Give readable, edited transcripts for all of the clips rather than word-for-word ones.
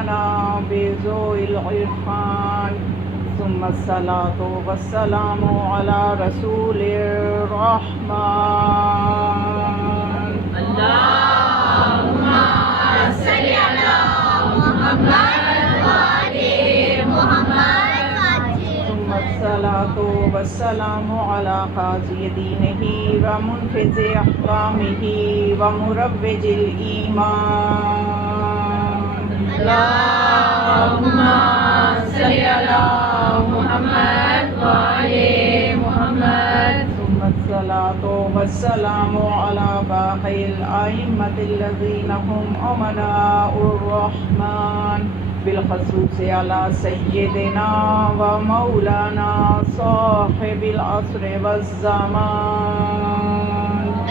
لنا بذوي العرفان ثم الصلاة والسلام على رسول الرحمن اللهم صل على محمد وآل محمد ثم الصلاة والسلام على قاضي دينه ومنفذ أحكامه ومروج الإيمان اللهم صل على محمد وآل محمد ثم الصلاة والسلام على باقي الأئمة الذين هم أمناء الرحمن بالخصوص على سيدنا ومولانا صاحب العصر والزمان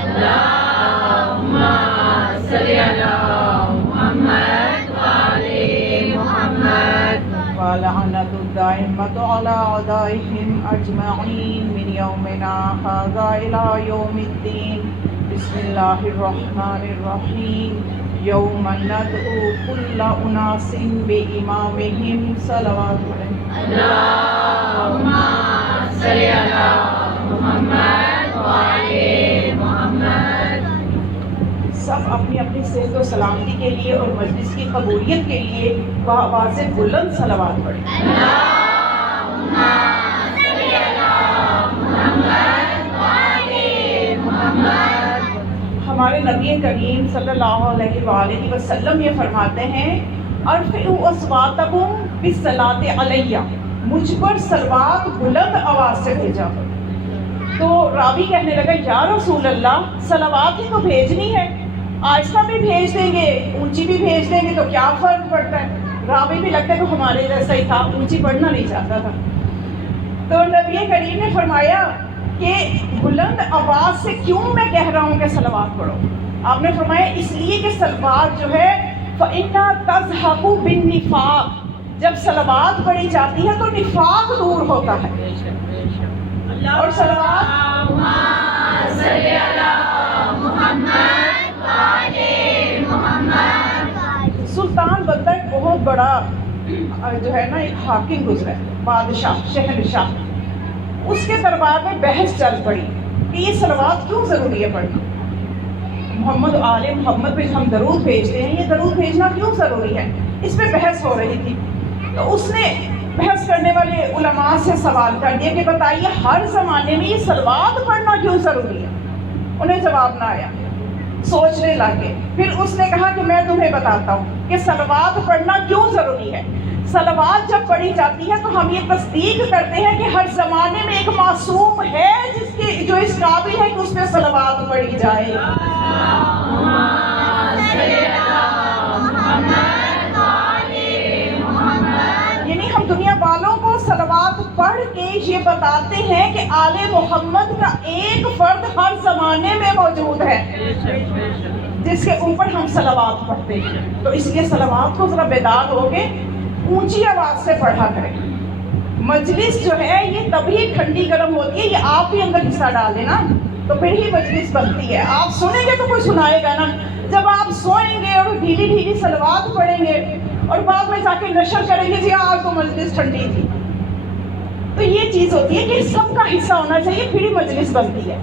اللهم صل على محمد وآل محمد ولعنة الدائمة على أعدائهم أجمعين من يومنا هذا إلى يوم الدين بسم الله الرحمن الرحيم يوم ندعو كل أناس بإمامهم صلوات اللهم صل على محمد وآل محمد سب اپنی اپنی صحت و سلامتی کے لیے اور مجلس کی قبولیت کے لیے بآواز بلند صلوات پڑھیں اللهم صل على محمد وآل محمد ہمارے نبی کریم صلی اللہ علیہ وآلہ وسلم یہ فرماتے ہیں ارفعوا اصواتکم بالصلاۃ علیہ، مجھ پر صلوات بلند آواز سے بھیجا۔ تو راوی کہنے لگا یا رسول اللہ صلوات ہی تو بھیجنی ہے، آہستہ بھی بھیج دیں گے اونچی بھی بھیج دیں گے تو کیا فرق پڑتا ہے؟ راوی بھی لگتا ہے کہ ہمارے جیسا ہی تھا، اونچی پڑھنا نہیں چاہتا تھا۔ تو نبی کریم نے فرمایا کہ بلند آواز سے کیوں میں کہہ رہا ہوں کہ صلوات پڑھو؟ آپ نے فرمایا اس لیے کہ صلوات جو ہے فَإِنَّا تَذْهَبُ بِالنِّفَاقِ، جب صلوات پڑھی جاتی ہے تو نفاق دور ہوتا ہے۔ اور صلوات اللهم صل على محمد وآل محمد سلطان بندہ ایک بہت بڑا جو ہے نا ایک حاکم گزرا ہے، بادشاہ شہنشاہ، اس کے دربار میں بحث چل پڑی کہ یہ صلوات کیوں ضروری ہے پڑھنا، محمد آل محمد پہ ہم درود بھیجتے ہیں، یہ درود بھیجنا کیوں ضروری ہے؟ اس پہ بحث ہو رہی تھی۔ تو اس نے بحث کرنے والے علماء سے سوال کر دیا کہ بتائیے ہر زمانے میں یہ صلوات پڑھنا کیوں ضروری ہے؟ انہیں جواب نہ آیا، سوچنے لگے۔ پھر اس نے کہا کہ میں تمہیں بتاتا ہوں کہ صلوات پڑھنا کیوں ضروری ہے۔ صلوات جب پڑھی جاتی ہے تو ہم یہ تصدیق کرتے ہیں کہ ہر زمانے میں ایک معصوم ہے جو اس قابل ہے کہ اس پہ صلوات پڑھی جائے۔ اللهم صل على محمد وآل محمد یعنی ہم دنیا والوں کو صلوات پڑھ کے یہ بتاتے ہیں کہ آل محمد کا ایک فرد ہر زمانے میں موجود ہے جس کے اوپر ہم صلوات پڑھتے ہیں۔ تو اس لیے صلوات کو ذرا بیدار ہو کے اونچی آواز سے پڑھا کریں۔ مجلس جو ہے یہ تبھی ٹھنڈی گرم ہوتی ہے، یہ آپ بھی اندر حصہ ڈال دیں نا تو پھر ہی مجلس بنتی ہے۔ آپ سنیں گے تو کوئی سنائے گا نا، جب آپ سوئیں گے اور ڈھیلی ڈھیلی صلوات پڑھیں گے اور بعد میں جا کے نشر کریں گے جی آج تو مجلس ٹھنڈی تھی، تو یہ چیز ہوتی ہے کہ سب کا حصہ ہونا چاہیے پھر ہی مجلس بنتی ہے۔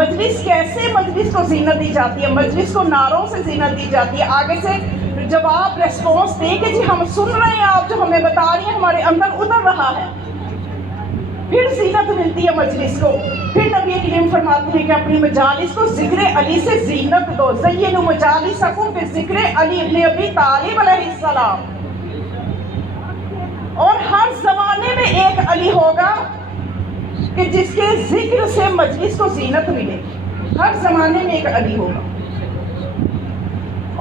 مجلس کیسے مجلس کو زینت دی جاتی ہے؟ مجلس کو نعروں سے زینت دی جاتی ہے، آگے سے جب آپ ریسپانس دیں کہ جی ہم سن رہے ہیں، آپ جو ہمیں بتا رہی ہیں ہمارے اندر اتر رہا ہے، پھر زینت ملتی ہے مجلس کو۔ پھر نبی کریم فرماتے ہیں کہ اپنی مجالس کو ذکر علی سے زینت دو، زینوا مجالسکم بذکر علی ابن ابی طالب علیہ السلام۔ اور ہر زمانے میں ایک علی ہوگا کہ جس کے ذکر سے مجلس کو زینت ملے، ہر زمانے میں ایک علی ہوگا۔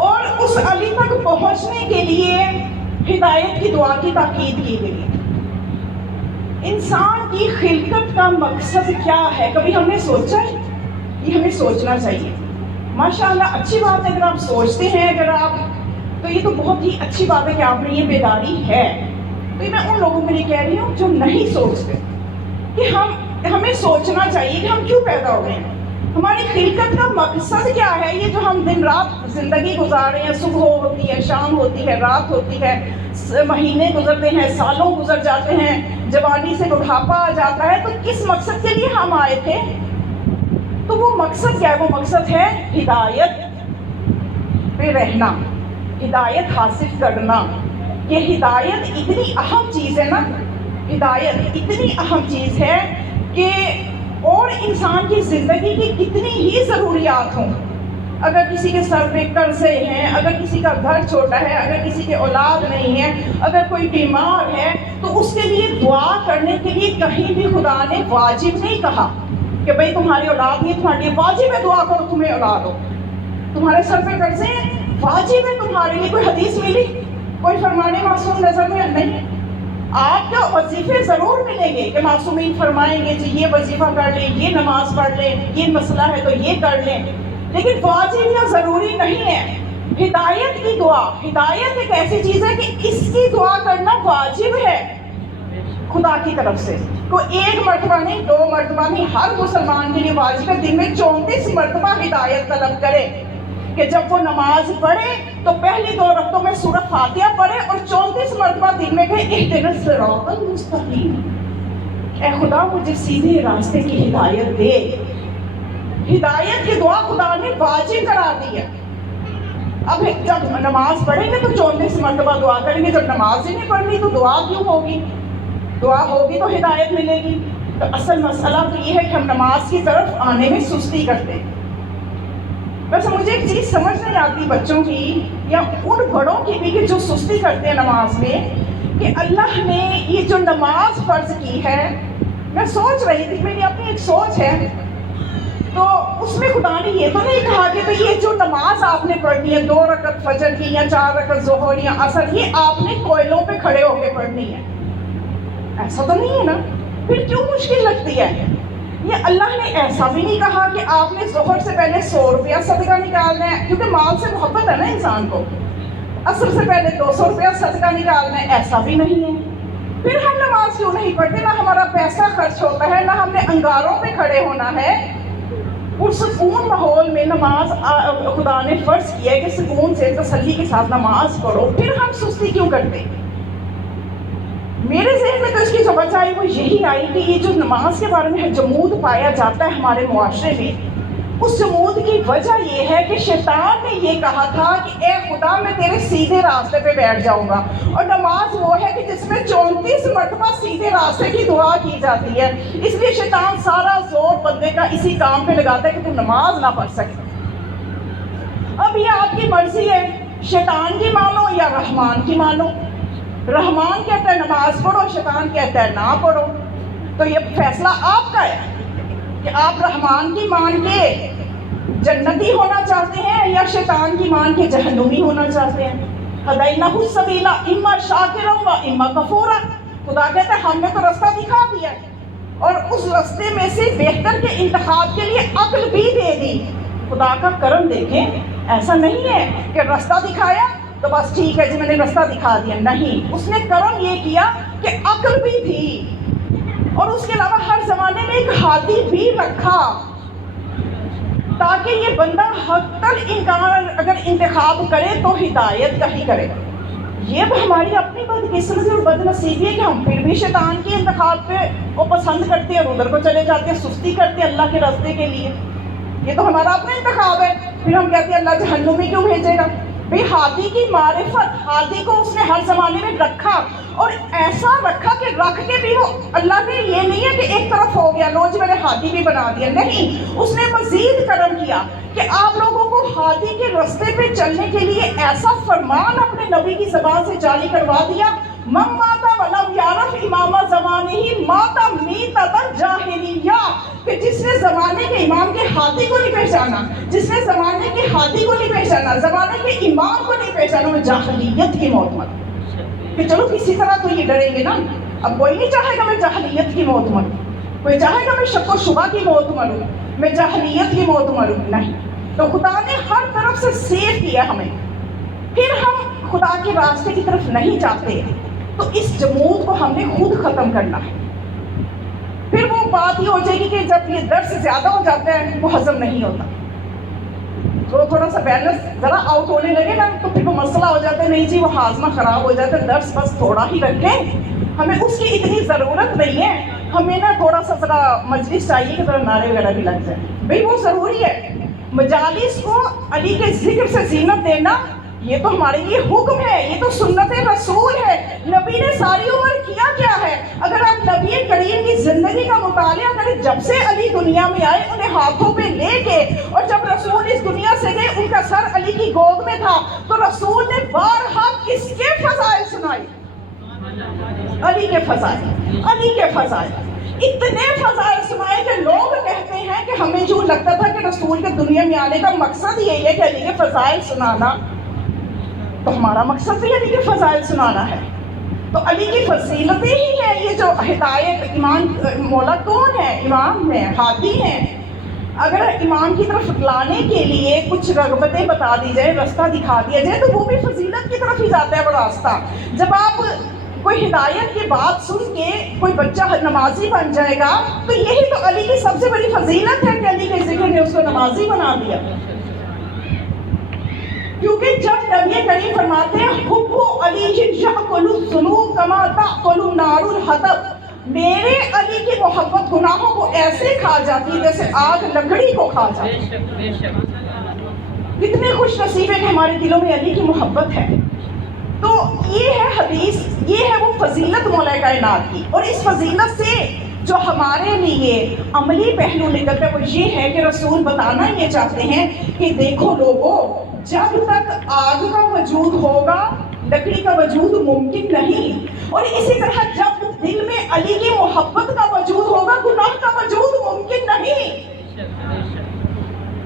اور اس علی تک پہنچنے کے لیے ہدایت کی دعا کی تاکید کی گئی ہے۔ انسان کی خلقت کا مقصد کیا ہے؟ کبھی ہم نے سوچا ہے؟ یہ ہمیں سوچنا چاہیے۔ ماشاءاللہ اچھی بات ہے اگر آپ سوچتے ہیں، اگر آپ تو یہ تو بہت ہی اچھی بات ہے کہ آپ میں یہ بیداری ہے۔ تو میں ان لوگوں کے لیے کہہ رہی ہوں جو نہیں سوچتے کہ ہمیں سوچنا چاہیے کہ ہم کیوں پیدا ہو گئے ہیں۔ ہماری خلقت کا مقصد کیا ہے؟ یہ جو ہم دن رات زندگی گزار رہے ہیں، صبح ہوتی ہے، شام ہوتی ہے، رات ہوتی ہے، مہینے گزرتے ہیں، سالوں گزر جاتے ہیں، جوانی سے بڑھاپا آ جاتا ہے، تو کس مقصد کے لیے ہم آئے تھے؟ تو وہ مقصد کیا ہے؟ وہ مقصد ہے ہدایت پہ رہنا، ہدایت حاصل کرنا۔ یہ ہدایت اتنی اہم چیز ہے نا، ہدایت اتنی اہم چیز ہے کہ اور انسان کی زندگی کی کتنی ہی ضروریات ہوں، اگر کسی کے سر پہ قرضے ہیں، اگر کسی کا گھر چھوٹا ہے، اگر کسی کے اولاد نہیں ہے، اگر کوئی بیمار ہے، تو اس کے لیے دعا کرنے کے لیے کہیں بھی خدا نے واجب نہیں کہا کہ بھئی تمہاری اولاد نہیں، تمہارے لیے واجب ہے دعا کرو تمہیں اولاد ہو۔ تمہارے سر پہ قرضے ہیں، واجب ہے تمہارے لیے، کوئی حدیث ملی؟ کوئی فرمانے معصوم نظر میں نہیں۔ آپ کو وظیفے ضرور ملیں گے کہ معصومین فرمائیں گے جی یہ وظیفہ کر لیں، یہ نماز پڑھ لیں، یہ مسئلہ ہے تو یہ کر لیں، لیکن واجب یا ضروری نہیں ہے۔ ہدایت کی دعا، ہدایت ایک ایسی چیز ہے کہ اس کی دعا کرنا واجب ہے خدا کی طرف سے۔ کوئی ایک مرتبہ نہیں، 2 مرتبہ نہیں، ہر مسلمان کے لیے واجب ہے دن میں 34 مرتبہ ہدایت طلب کرے کہ جب وہ نماز پڑھے تو پہلی 2 رکعتوں میں سورۃ فاتحہ پڑھے اور 34 مرتبہ دن میں کہے اہدنا الصراط المستقیم، اے خدا مجھے سیدھے راستے کی ہدایت دے۔ ہدایت کی دعا خدا نے واجب قرار دی ہے۔ اب جب نماز پڑھیں گے تو 34 مرتبہ دعا کریں گے، جب نماز ہی نہیں پڑھنی تو دعا کیوں ہوگی؟ دعا ہوگی تو ہدایت ملے گی۔ تو اصل مسئلہ تو یہ ہے کہ ہم نماز کی طرف آنے میں سستی کرتے ہیں۔ ویسے مجھے ایک چیز سمجھ نہیں آتی بچوں کی یا ان بڑوں کی بھی کہ جو سستی کرتے ہیں نماز میں، کہ اللہ نے یہ جو نماز فرض کی ہے، میں سوچ رہی تھی، میری اپنی ایک سوچ ہے، تو اس میں خدا نے یہ تو نہیں کہا کہ یہ جو نماز آپ نے پڑھنی ہے 2 رکعت فجر کی یا 4 رکعت ظہر یا عصر، یہ آپ نے کوئلوں پہ کھڑے ہو کے پڑھنی ہے، ایسا تو نہیں ہے نا؟ پھر کیوں مشکل لگتی ہے؟ یہ اللہ نے ایسا بھی نہیں کہا کہ آپ نے ظہر سے پہلے 100 روپیہ صدقہ نکالنا ہے، کیونکہ مال سے محبت ہے نا انسان کو، عصر سے پہلے 200 روپیہ صدقہ نکالنا ہے، ایسا بھی نہیں ہے۔ پھر ہم نماز کیوں نہیں پڑھتے؟ نہ ہمارا پیسہ خرچ ہوتا ہے، نہ ہم نے انگاروں پہ کھڑے ہونا ہے۔ پرسکون ماحول میں نماز خدا نے فرض کیا ہے کہ سکون سے تسلی کے ساتھ نماز پڑھو، پھر ہم سستی کیوں کرتے؟ میرے ذہن میں تو اس کی جو وجہ آئی وہ یہی آئی کہ یہ جو نماز کے بارے میں جمود پایا جاتا ہے ہمارے معاشرے میں، اس جمود کی وجہ یہ ہے کہ شیطان نے یہ کہا تھا کہ اے خدا میں تیرے سیدھے راستے پہ بیٹھ جاؤں گا، اور نماز وہ ہے کہ جس میں 34 مرتبہ سیدھے راستے کی دعا کی جاتی ہے، اس لیے شیطان سارا زور بندے کا اسی کام پہ لگاتا ہے کہ تو نماز نہ پڑھ سکے۔ اب یہ آپ کی مرضی ہے، شیطان کی مانو یا رحمان کی مانو۔ رحمان کہتا ہے نماز پڑھو، شیطان کہتا ہے نہ پڑھو، تو یہ فیصلہ آپ کا ہے کہ آپ رحمان کی مان کے جنتی ہونا چاہتے ہیں یا شیطان کی مان کے جہنمی ہونا چاہتے ہیں۔ ہدیناہ السبیل اما شاکرا و اما کفورا، خدا کہتا ہے ہم نے تو رستہ دکھا دیا اور اس رستے میں سے بہتر کے انتخاب کے لیے عقل بھی دے دی۔ خدا کا کرم دیکھیں، ایسا نہیں ہے کہ رستہ دکھایا تو بس ٹھیک ہے جی میں نے رستہ دکھا دیا، نہیں، اس نے کرم یہ کیا کہ عقل بھی تھی اور اس کے علاوہ ہر زمانے میں ایک ہادی بھی رکھا تاکہ یہ بندہ حق الامکان اگر انتخاب کرے تو ہدایت کا ہی کرے۔ یہ ہماری اپنی بدقسمتی اور بد نصیبی ہے کہ ہم پھر بھی شیطان کے انتخاب پہ وہ پسند کرتے ہیں اور ادھر کو چلے جاتے ہیں، سستی کرتے ہیں اللہ کے راستے کے لیے۔ یہ تو ہمارا اپنا انتخاب ہے، پھر ہم کہتے ہیں اللہ جہنم میں کیوں بھیجے گا؟ بھئی ہادی کی معرفت، ہادی کو اس نے ہر زمانے میں رکھا اور ایسا رکھا کہ رکھ کے بھی وہ اللہ نے یہ نہیں ہے کہ ایک طرف ہو گیا لو جی میں نے ہادی بھی بنا دیا، نہیں، اس نے مزید کرم کیا کہ آپ لوگوں کو ہادی کے راستے پہ چلنے کے لیے ایسا فرمان اپنے نبی کی زبان سے جاری کروا دیا، من مات ولم یعرف امام زمانہ مات میتۃ الجاہلیہ، کہ جس نے زمانے کے امام کے ہادی کو نہیں پہچانا، جس نے زمانے کے ہادی کو نہیں پہچانا، زمانے کے امام کو نہیں پہچانا، وہ جاہلیت کی موت مر، کہ چلو کسی طرح تو یہ ڈریں گے نا۔ اب کوئی نہیں چاہے گا میں جاہلیت کی موت مروں، کوئی چاہے گا میں شک و شبہ کی موت مروں، میں جاہلیت کی موت مروں، نہیں۔ تو خدا نے ہر طرف سے سیو کیا ہمیں، پھر ہم خدا کے راستے کی طرف نہیں جاتے، تو اس جمود کو ہم نے خود ختم کرنا ہے۔ پھر وہ بات یہ ہو جائے گی کہ جب یہ درس زیادہ ہو جاتا ہے وہ ہضم نہیں ہوتا، تو تھوڑا سا بیلنس ذرا آؤٹ ہونے لگے نا تو پھر وہ مسئلہ ہو جاتا ہے، نہیں جی وہ ہاضمہ خراب ہو جاتا ہے، درس بس تھوڑا ہی رکھیں، ہمیں اس کی اتنی ضرورت نہیں ہے، ہمیں نا تھوڑا سا ذرا مجلس چاہیے کہ ذرا نعرے وغیرہ بھی لگ جائیں، بھئی وہ ضروری ہے۔ مجالس کو علی کے ذکر سے زینت دینا یہ تو ہمارے لیے حکم ہے، یہ تو سنت رسول ہے، نبی نے ساری عمر کیا ہے۔ اگر آپ نبی کریم کی زندگی کا مطالعہ کریں، جب سے علی دنیا میں آئے انہیں ہاتھوں پہ لے کے، اور جب رسول اس دنیا سے گئے ان کا سر علی کی گود میں تھا، تو رسول نے بارہا کس کے فضائل سنائے؟ علی کے فضائل، علی کے فضائل، اتنے فضائل سنائے کہ لوگ کہتے ہیں کہ ہمیں جو لگتا تھا کہ رسول کے دنیا میں آنے کا مقصد یہی ہے کہ علی کے فضائل سنانا، تو ہمارا مقصد بھی علی کے فضائل سنانا ہے۔ تو علی کی فضیلتیں ہی ہیں یہ جو ہدایت، ایمان مولا کون ہے؟ امام ہے، ہادی ہیں۔ اگر ایمان کی طرف لانے کے لیے کچھ رغبتیں بتا دی جائے، راستہ دکھا دیا جائے، تو وہ بھی فضیلت کی طرف ہی جاتا ہے وہ راستہ۔ جب آپ کوئی ہدایت کی بات سن کے کوئی بچہ نمازی بن جائے گا تو یہی تو علی کی سب سے بڑی فضیلت ہے کہ علی کے ذکر نے اس کو نمازی بنا دیا۔ کیونکہ جب نبی کریم فرماتے ہیں حب علی یأکل الذنوب کما تأکل النار الحطب، میرے علی کی محبت گناہوں کو ایسے کھا جاتی ہے جیسے آگ لکڑی کو کھا جاتی ہے۔ کتنے خوش نصیب ہیں کہ ہمارے دلوں میں علی کی محبت ہے۔ تو یہ ہے حدیث، یہ ہے وہ فضیلت مولا کائنات کی، اور اس فضیلت سے جو ہمارے لیے عملی پہلو نکلتا ہے وہ یہ ہے کہ رسول بتانا یہ چاہتے ہیں کہ دیکھو لوگوں، جب تک آگ کا وجود ہوگا لکڑی کا وجود ممکن نہیں، اور اسی طرح جب دل میں علی کی محبت کا وجود ہوگا گناہ کا وجود ممکن نہیں۔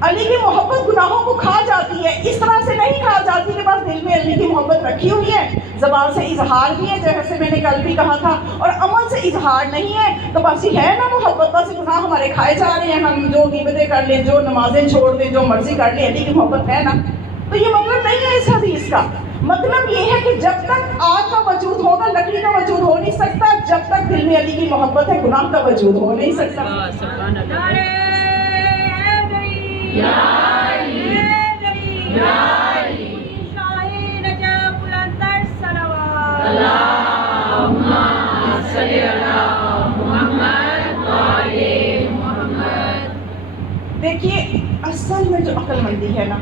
علی کی محبت گناہوں کو کھا جاتی ہے، اس طرح سے نہیں کھا جاتی کہ بس دل میں علی کی محبت رکھی ہوئی ہے، زبان سے اظہار بھی ہے جیسے میں نے کل بھی کہا تھا، اور عمل سے اظہار نہیں ہے، تو بس یہ ہے نا محبت، بس گناہ ہمارے کھائے جا رہے ہیں، ہم جو غیبتیں کر لیں، جو نمازیں چھوڑ دیں، جو مرضی کر لیں، علی کی محبت ہے نا۔ تو یہ مطلب نہیں ہے اس حدیث کا، مطلب یہ ہے کہ جب تک آگ کا وجود ہوگا لکڑی کا وجود ہو نہیں سکتا، جب تک دل میں علی کی محبت ہے گناہ کا وجود ہو نہیں سکتا۔ دیکھیے اصل میں جو عقل مندی ہے نا،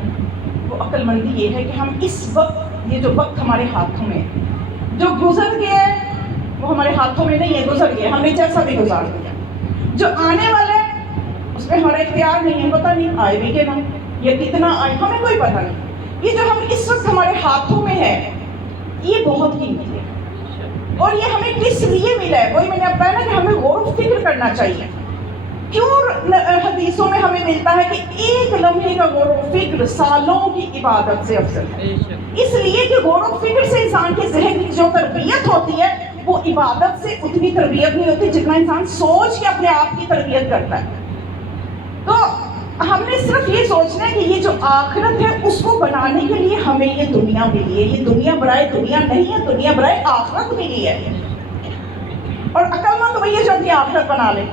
وہ عقل مندی یہ ہے کہ ہم اس وقت، یہ جو وقت ہمارے ہاتھوں میں جو گزر گیا ہے وہ ہمارے ہاتھوں میں نہیں ہے، گزر گیا، ہم نے جیسا بھی گزار دیا۔ جو آنے والا ہے اس میں ہمارا اختیار نہیں ہے، پتہ نہیں آئے بھی کہ نہ، یہ کتنا آئے ہمیں کوئی پتہ نہیں۔ یہ جو ہم اس وقت ہمارے ہاتھوں میں ہے یہ بہت قیمتی ہے، اور یہ ہمیں کس لیے ملا ہے؟ وہی میں نے اب کہا نا کہ ہمیں غور و فکر کرنا چاہیے۔ کیوں حدیثوں میں ہمیں ملتا ہے کہ ایک لمحے کا غور و فکر سالوں کی عبادت سے افضل ہے؟ اس لیے کہ غور و فکر سے انسان کے ذہن کی جو تربیت ہوتی ہے وہ عبادت سے اتنی تربیت نہیں ہوتی جتنا انسان سوچ کے اپنے آپ کی تربیت کرتا ہے۔ تو ہم نے صرف یہ سوچنا ہے کہ یہ جو آخرت ہے اس کو بنانے کے لیے ہمیں یہ دنیا ملی ہے، یہ دنیا برائے دنیا نہیں ہے، دنیا برائے آخرت ملی ہے، اور عقل مند وہی ہے جو اپنی آخرت بنا لے۔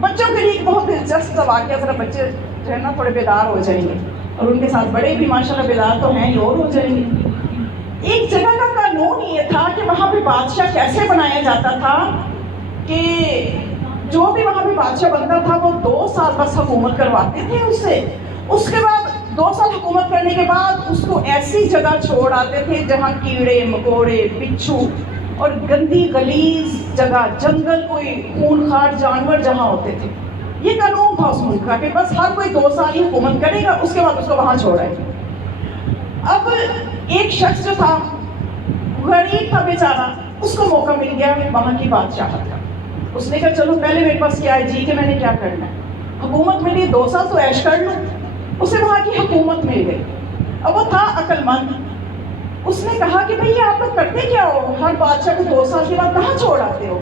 بچوں کے لیے ایک بہت دلچسپ سا واقعہ، ذرا بچے جو ہے نا تھوڑے بیدار ہو جائیں گے، اور ان کے ساتھ بڑے بھی ماشاءاللہ بیدار تو ہیں ہی اور ہو جائیں گے۔ ایک جگہ کا قانون یہ تھا کہ وہاں پہ بادشاہ کیسے بنایا جاتا تھا کہ جو بھی وہاں پہ بادشاہ بنتا تھا وہ 2 سال بس حکومت کرواتے تھے اس سے، اس کے بعد 2 سال حکومت کرنے کے بعد اس کو ایسی جگہ چھوڑ آتے تھے جہاں کیڑے مکوڑے بچھو اور گندی غلیظ جگہ، جنگل، کوئی خونخوار جانور جہاں ہوتے تھے۔ یہ قانون تھا اس ملک کا کہ بس ہر کوئی 2 سال ہی حکومت کرے گا، اس کے بعد اس کو وہاں چھوڑائے گا۔ اب ایک شخص جو تھا غریب تھا بیچارہ، اس کو موقع مل گیا وہاں کی بادشاہت کا۔ اس نے کہا چلو پہلے میرے پاس کیا ہے جی کہ میں نے کیا کرنا ہے، حکومت ملی 2 سال تو عیش کر لوں۔ اسے وہاں کی حکومت مل گئی۔ اب وہ تھا عقل مند، اس نے کہا کہ بھئی آپ لوگ کرتے کیا ہو، ہر بادشاہ کو 2 سال کے بعد کہاں چھوڑ آتے ہو؟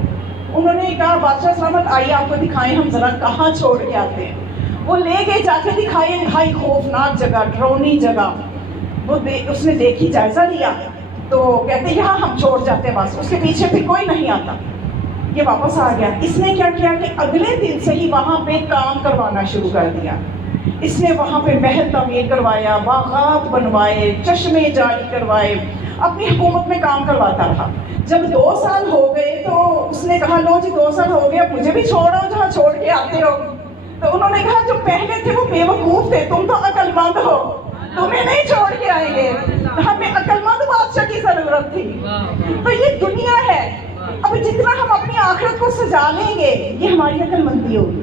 انہوں نے کہا بادشاہ سلامت آئیے آپ کو دکھائیں ہم ذرا کہاں چھوڑ کے آتے ہیں۔ وہ لے گئے، جا کے دکھائے، انتہائی خوفناک جگہ، ڈرونی جگہ۔ وہ اس نے دیکھی، جائزہ لیا، تو کہتے یہاں ہم چھوڑ جاتے ہیں، بس اس کے پیچھے پھر کوئی نہیں آتا۔ یہ واپس آ گیا. اس نے کیا کیا کہ اگلے دن سے ہی وہاں پہ کام کروانا شروع کر دیا. اس نے وہاں پہ محل تعمیر کروایا، باغات بنوائے، چشمے جاری کروائے، اپنی حکومت میں کام کرواتا رہا. جب 2 سال ہو گئے تو اس نے کہا لو جی 2 سال ہو گیا، مجھے بھی چھوڑو جہاں چھوڑ کے آتے ہو. تو انہوں نے کہا جو پہلے تھے وہ بے وقوف تھے، تم تو عقل مند ہو، تمہیں نہیں چھوڑ کے آئیں گے، ہمیں عقل مند بادشاہ کی ضرورت تھی. تو یہ دنیا ہے. اب جتنا ہم اپنی آخرت کو سجا لیں گے یہ ہماری عقل مندی ہوگی.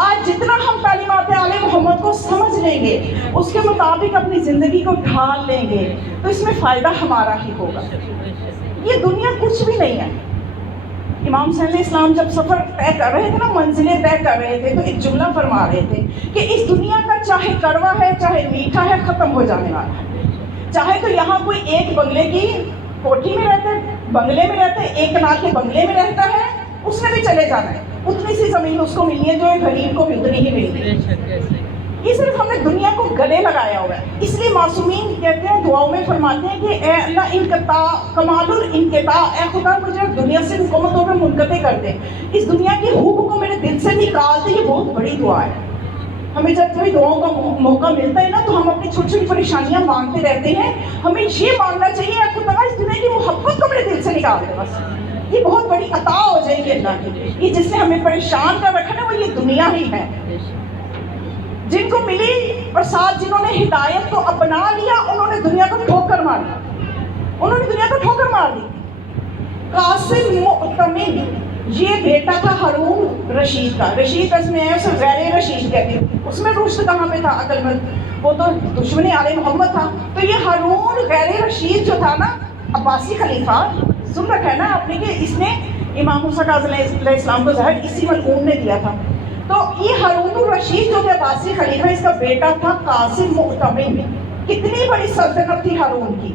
آج جتنا ہم تعلیمات آل محمد کو سمجھ لیں گے، اس کے مطابق اپنی زندگی کو ڈھال لیں گے، تو اس میں فائدہ ہمارا ہی ہوگا. یہ دنیا کچھ بھی نہیں ہے. امام حسین علیہ السلام جب سفر طے کر رہے تھے نا، منزلیں طے کر رہے تھے، تو ایک جملہ فرما رہے تھے کہ اس دنیا کا چاہے کڑوا ہے چاہے میٹھا ہے، ختم ہو جانے والا ہے. چاہے تو یہاں کوئی ایک بنگلے کی کوٹھی میں رہتا ہے، بنگلے میں رہتا ہے، 1 کنال کے بنگلے میں رہتا ہے، اس نے بھی چلے جانا ہے. اتنی سی زمین اس کو ملنی ہے جو ایک غریب کو اتنی ہی ملتی ہے. یہ صرف ہم نے دنیا کو گلے لگایا ہوا ہے. اس لیے معصومین کہتے ہیں، دعاؤں میں فرماتے ہیں کہ اے اللہ انقطاع، کمال الانقطاع، اے خدا مجھے دنیا سے مکمل طور پہ منقطع کر دے، اس دنیا کی حب کو میرے دل سے نکال دے. یہ بہت بڑی دعا ہے. ہمیں جب کوئی دعاؤں کا موقع ملتا ہے نا تو ہم اپنی چھوٹی چھوٹی پریشانیاں مانگتے رہتے ہیں. ہمیں یہ مانگنا چاہیے اے خدا اس دنیا کی محبت کو میرے دل سے نکال دے. بس یہ بہت بڑی عطا ہو جائے گی اللہ کی. یہ جس نے ہمیں پریشان کر رکھا نا وہ یہ دنیا ہی ہے. جن کو ملی اور ساتھ جنہوں نے ہدایت کو اپنا لیا انہوں نے دنیا کو ٹھوکر مار دی. انہوں نے دنیا کو ٹھوکر مار دی. قاسم مؤتمن یہ بیٹا تھا ہارون رشید کا. رشید اس میں ہے، اسے غیر رشید کہتے ہیں. اس میں رشد کہاں پہ تھا؟ عقل مند. وہ تو دشمن آل محمد تھا. تو یہ ہارون غیر رشید جو تھا نا، عباسی خلیفہ، سن رکھا ہے نا آپ نے کہ اس نے امام موسیٰ کاظم علیہ السلام کو زہر اسی ملعون نے دیا تھا. تو یہ ہارون الرشید جو کہ عباسی خلیفہ، اس کا بیٹا تھا قاسم مؤتمن. کتنی بڑی سلطنت تھی ہارون کی،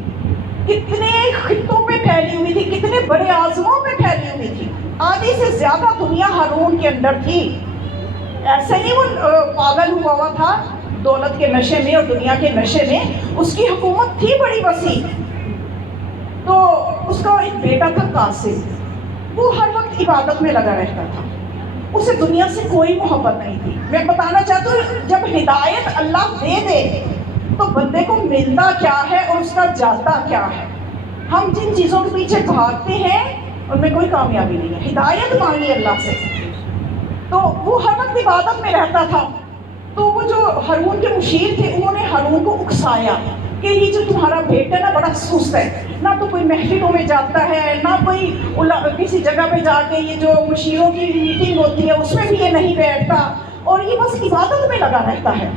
کتنے خطوں پہ پھیلی ہوئی تھی، کتنے بڑے اعظموں پہ پھیلی ہوئی تھی. آدھی سے زیادہ دنیا ہارون کے اندر تھی. ایسے نہیں وہ پاگل ہوا تھا دولت کے نشے میں اور دنیا کے نشے میں. اس کی حکومت تھی بڑی وسیع. تو اس کا ایک بیٹا تھا قاسم، وہ ہر وقت عبادت میں لگا رہتا تھا. اسے دنیا سے کوئی محبت نہیں تھی. میں بتانا چاہتا ہوں جب ہدایت اللہ دے دے تو بندے کو ملتا کیا ہے اور اس کا جاتا کیا ہے. ہم جن چیزوں کے پیچھے بھاگتے ہیں ان میں کوئی کامیابی نہیں ہے. ہدایت مانگی اللہ سے. تو وہ ہر وقت عبادت میں رہتا تھا. تو وہ جو ہارون کے مشیر تھے انہوں نے ہارون کو اکسایا کہ یہ جو تمہارا بیٹا نا بڑا سست ہے، نہ تو کوئی محفلوں میں جاتا ہے، نہ کوئی کسی جگہ پہ جا کے یہ جو مشیروں کی میٹنگ ہوتی ہے اس میں بھی یہ نہیں بیٹھتا، اور یہ بس عبادت میں لگا رہتا ہے.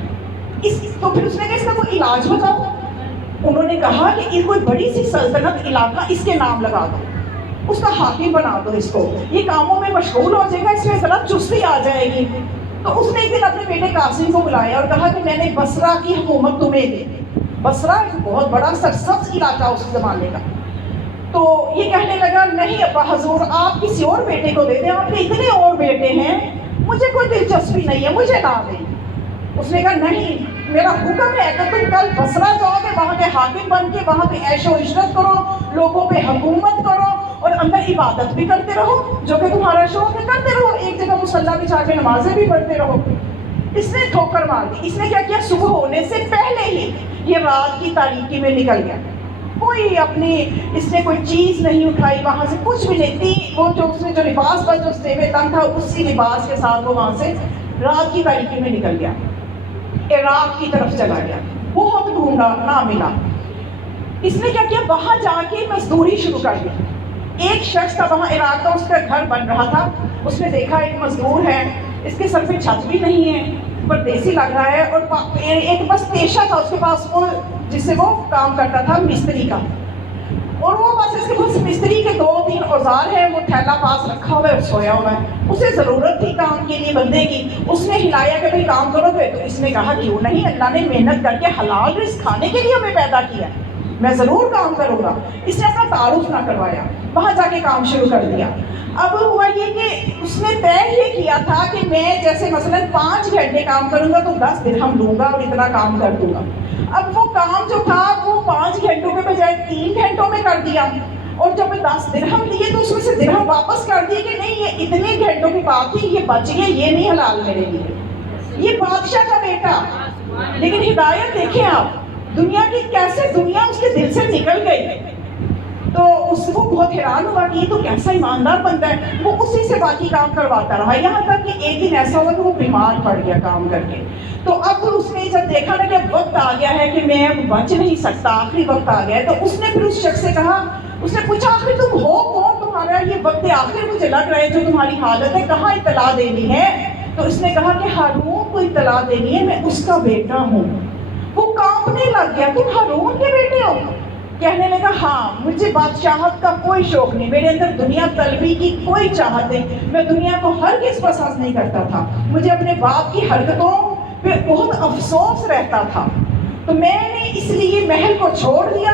تو پھر اس نے کہا اس کا کوئی علاج بتاؤ. انہوں نے کہا کہ یہ کوئی بڑی سی سلطنت علاقہ اس کے نام لگا دو، اس کا حاکم بنا دو اس کو، یہ کاموں میں مشغول ہو جائے گا، اس میں ذرا چستی آ جائے گی. تو اس نے ایک دن اپنے بیٹے قاسم کو بلایا اور کہا کہ میں نے بصرہ کی حکومت تمہیں دی. بصرہ ایک بہت بڑا سرسبز علاقہ اس زمانے کا. تو یہ کہنے لگا نہیں ابا حضور آپ کسی اور بیٹے کو دے دیں، آپ کے اتنے اور بیٹے ہیں، مجھے کوئی دلچسپی نہیں ہے، مجھے نہ دیں. اس نے کہا نہیں، میرا حکم ہے کہ تم کل بصرہ جاؤ گے، وہاں کے حاکم بن کے وہاں پہ عیش و عشرت کرو، لوگوں پہ حکومت کرو اور اندر عبادت بھی کرتے رہو جو کہ تمہارا شوق ہے، کرتے رہو، ایک جگہ مصلی بچھا کے نمازیں بھی پڑھتے رہو. اس نے ٹھوکر مار دی. اس نے کیا کیا؟ صبح ہونے سے پہلے ہی یہ رات کی تاریکی میں نکل گیا. کوئی اپنی اس نے کوئی چیز نہیں اٹھائی وہاں سے، کچھ بھی نہیں تھی. وہ جو اس نے جو لباس پر جو سیوے تن تھا اسی لباس کے ساتھ وہ وہاں سے رات کی تاریکی میں نکل گیا، عراق کی طرف چلا گیا. بہت ڈھونڈا، نہ ملا. اس نے کیا کیا؟ وہاں جا کے مزدوری شروع کر دی. ایک شخص تھا وہاں عراق کا، اس کا گھر بن رہا تھا. اس نے دیکھا ایک مزدور ہے، اس کے سر پہ چھت بھی نہیں ہے، پردیسی لگ رہا ہے، اور ایک بس پیشہ تھا اس کے پاس، وہ جس سے وہ کام کرتا تھا مستری کا. اور وہ بس اس کے پاس مستری کے 2-3 اوزار ہیں، وہ تھیلا پاس رکھا ہوا ہے اور سویا ہوا ہے. اسے ضرورت تھی کام کے لیے بندے کی. اس نے ہلایا کہ بھائی کام کرو گے، تو اس نے کہا کیوں نہیں، اللہ نے محنت کر کے حلال رزق کھانے کے لیے ہمیں پیدا کیا، میں ضرور کام کروں گا. اس نے اپنا تعارف نہ کروایا، وہاں جا کے کام شروع کر دیا. اب ہوا یہ کہ اس نے طے یہ کیا تھا کہ میں جیسے مثلا 5 گھنٹے کام کروں گا تو 10 درہم لوں گا اور اتنا کام کر دوں گا. اب وہ کام جو تھا وہ 5 گھنٹوں کے بجائے 3 گھنٹوں میں کر دیا. اور جب 10 درہم دیے تو اس میں سے درہم واپس کر دیے کہ نہیں یہ اتنے گھنٹوں کی بات تھی، یہ بچ گئے، یہ نہیں حلال میرے لیے. یہ بادشاہ کا بیٹا. لیکن ہدایت دیکھیں آپ، دنیا کی کیسے دنیا اس کے دل سے نکل گئی. تو اس کو بہت حیران ہوا کہ یہ تو کیسا ایماندار بندہ ہے. وہ اسی سے باقی کام کرواتا رہا، یہاں تک کہ ایک دن ایسا ہوا کہ وہ بیمار پڑ گیا کام کر کے. تو اب اس نے جب دیکھا نا کہ اب وقت آ گیا ہے کہ میں اب بچ نہیں سکتا، آخری وقت آ گیا ہے، تو اس نے پھر اس شخص سے کہا، اس نے پوچھا آخر تم ہو کون، تمہارا یہ وقت آخر مجھے لگ رہا ہے جو تمہاری حالت ہے، کہاں اطلاع دینی ہے؟ تو اس نے کہا کہ ہارون کو اطلاع دینی ہے، میں اس کا بیٹا ہوں. وہ کانپنے لگ گیا، تم ہارون کے بیٹے ہو؟ کہنے لگا ہاں، مجھے بادشاہت کا کوئی شوق نہیں، میرے اندر دنیا طلبی کی کوئی چاہت نہیں، میں دنیا کو ہرگز پسند نہیں کرتا تھا، مجھے اپنے باپ کی حرکتوں پہ بہت افسوس رہتا تھا، تو میں نے اس لیے محل کو چھوڑ دیا.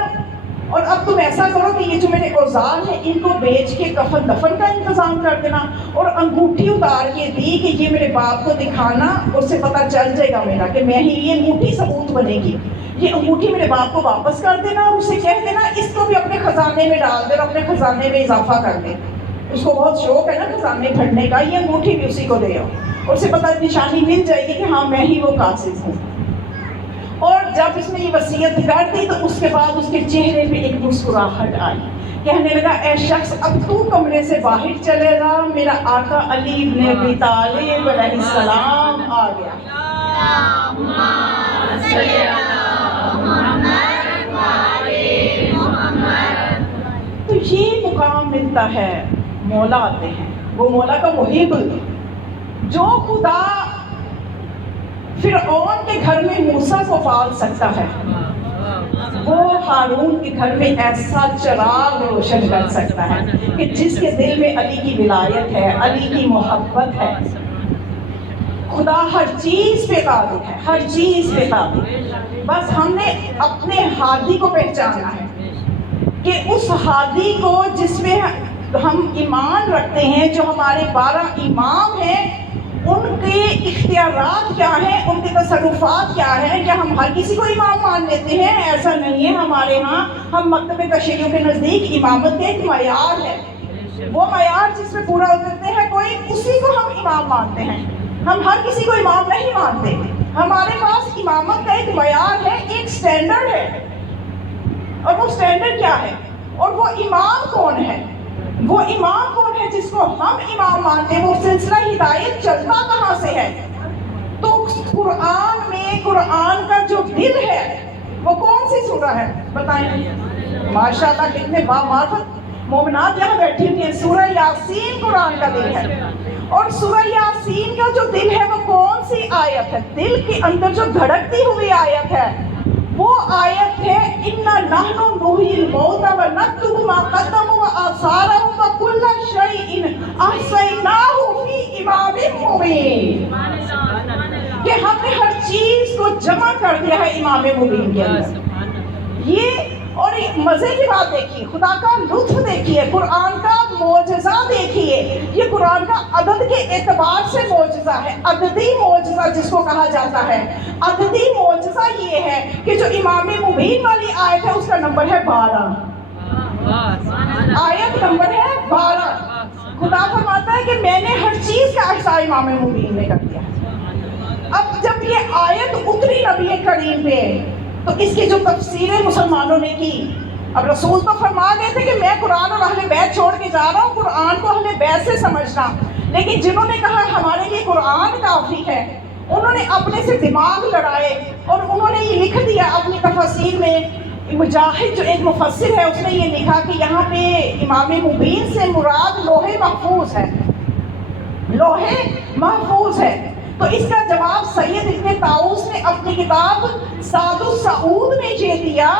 اور اب تم ایسا کرو کہ یہ جو میرے اوزار ہیں ان کو بیچ کے کفن دفن کا انتظام کر دینا. اور انگوٹھی اتار کے دی کہ یہ میرے باپ کو دکھانا، اس سے پتہ چل جائے گا میرا کہ میں ہی، یہ انگوٹھی ثبوت بنے گی. یہ انگوٹھی میرے باپ کو واپس کر دینا اور اسے کہہ دینا اس کو بھی اپنے خزانے میں ڈال دے اور اپنے خزانے میں اضافہ کر دے. اس کو بہت شوق ہے نا خزانے بھرنے کا، یہ انگوٹھی بھی اسی کو دے آؤ اور اسے پتہ نشانی مل جائے گی کہ ہاں میں ہی وہ قاصد ہوں. اور جب اس نے یہ وصیت کر دی تو اس کے بعد اس کے چہرے پہ ایک مسکراہٹ آئی. کہنے لگا اے شخص اب تو کمرے سے باہر چلے گا، میرا آقا علی ابن ابی طالب علیہ السلام آ گیا. تو یہ مقام ملتا ہے، مولا آتے ہیں، وہ مولا کا محب جو خدا فرعون کے گھر میں موسیٰ کو پال سکتا ہے، وہ ہارون کے گھر میں ایسا چراغ روشن کر سکتا ہے کہ جس کے دل میں علی کی ولایت ہے، علی کی محبت ہے. خدا ہر چیز پہ قادر ہے، ہر چیز پہ قادر ہے. بس ہم نے اپنے ہادی کو پہچانا ہے کہ اس ہادی کو جس میں ہم ایمان رکھتے ہیں، جو ہمارے 12 امام ہیں، ان کے اختیارات کیا ہیں، ان کے تصرفات کیا ہیں. کیا ہم ہر کسی کو امام مان لیتے ہیں؟ ایسا نہیں ہے. ہمارے ہاں ہم مکتب تشیع کے نزدیک امامت کے ایک معیار ہے، وہ معیار جس میں پورا اترتے ہیں کوئی، اسی کو ہم امام مانتے ہیں. ہم ہر کسی کو امام نہیں مانتے. ہمارے پاس امامت کا ایک معیار ہے، ایک سٹینڈرڈ ہے. اور وہ سٹینڈرڈ کیا ہے اور وہ امام کون ہے؟ وہ امام کون ہے جس کو ہم امام مانتے ہیں؟ وہ سلسلہ ہدایت چلتا کہاں سے ہے؟ تو قرآن میں قرآن کا جو دل ہے وہ کون سی سورہ ہے بتائیں؟ ماشاءاللہ کتنے بامعرفت مومنات یہاں بیٹھی ہوئی ہیں. سورہ یاسین قرآن کا دل ہے. اور سورہ یاسین کا جو دل ہے وہ کون سی آیت ہے؟ دل کے اندر جو دھڑکتی ہوئی آیت ہے وہ آیت ہے اِنَّا نَحْنُ نُحْيِي الْمَوْتَ وَنَكْتُبُ مَا قَدَّمُوا وَآثَارَهُمْ وَكُلَّ شَيْءٍ أَحْصَيْنَاهُ فِي إِمَامٍ مُبِينٍ. کہ ہم نے ہر چیز کو جمع کر دیا ہے امام مبین کے اندر. یہ اور ایک مزے کی بات دیکھیے، خدا کا لطف دیکھیے، قرآن کا معجزہ دیکھیے. یہ قرآن کا عدد کے اعتبار سے معجزہ ہے، عددی معجزہ جس کو کہا جاتا ہے. عددی معجزہ یہ ہے کہ جو امام مبین والی آیت ہے اس کا نمبر ہے 12. آیت نمبر ہے 12. خدا فرماتا ہے کہ میں نے ہر چیز کا احصاء امام مبین نے کر دیا. اب جب یہ آیت اتری نبی کریم پہ تو اس کی جو تفسیریں مسلمانوں نے کی، اب رسول تو فرما گئے تھے کہ میں قرآن اور اہل بیت چھوڑ کے جا رہا ہوں، قرآن کو اہل بیت سے سمجھنا. لیکن جنہوں نے کہا ہمارے لیے قرآن کافی ہے، انہوں نے اپنے سے دماغ لڑائے اور انہوں نے یہ لکھ دیا اپنی تفسیر میں. مجاہد جو ایک مفسر ہے اس نے یہ لکھا کہ یہاں پہ امام مبین سے مراد لوح محفوظ ہے، لوح محفوظ ہے. تو اس کا جواب سید ابن طاؤس نے اپنی کتاب سعد السعود میں یہ دیا.